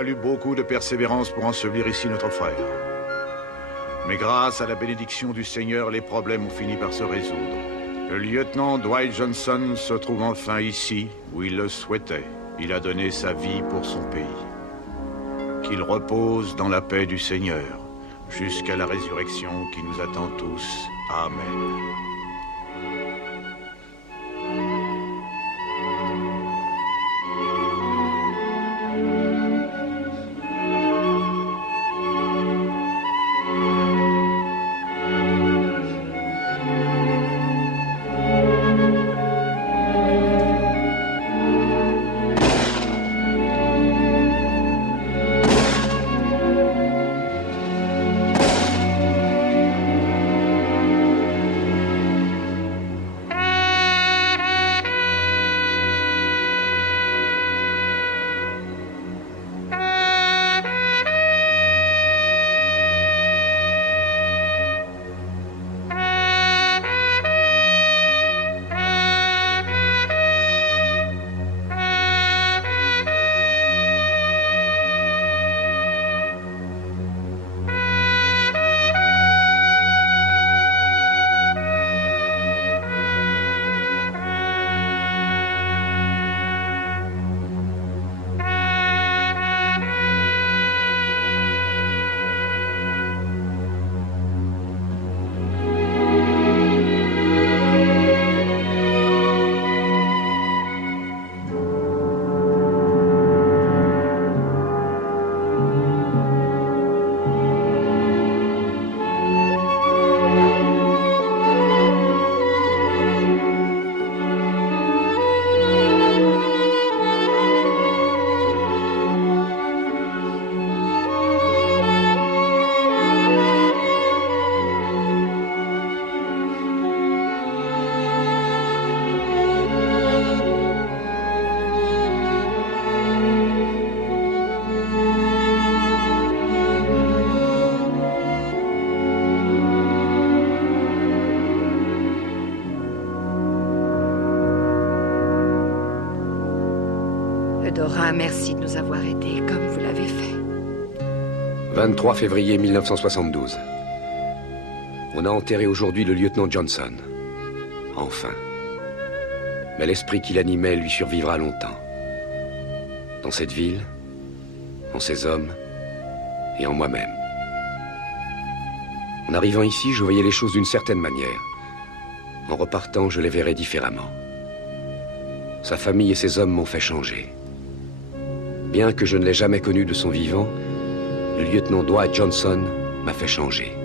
fallu beaucoup de persévérance pour ensevelir ici notre frère. Mais grâce à la bénédiction du Seigneur, les problèmes ont fini par se résoudre. Le lieutenant Dwight Johnson se trouve enfin ici, où il le souhaitait. Il a donné sa vie pour son pays. Qu'il repose dans la paix du Seigneur, jusqu'à la résurrection qui nous attend tous. Amen. Eudora, merci de nous avoir aidés comme vous l'avez fait. 23 février 1972. On a enterré aujourd'hui le lieutenant Johnson. Enfin. Mais l'esprit qui l'animait lui survivra longtemps. Dans cette ville, en ces hommes et en moi-même. En arrivant ici, je voyais les choses d'une certaine manière. En repartant, je les verrai différemment. Sa famille et ses hommes m'ont fait changer. Bien que je ne l'ai jamais connu de son vivant, le lieutenant Dwight Johnson m'a fait changer.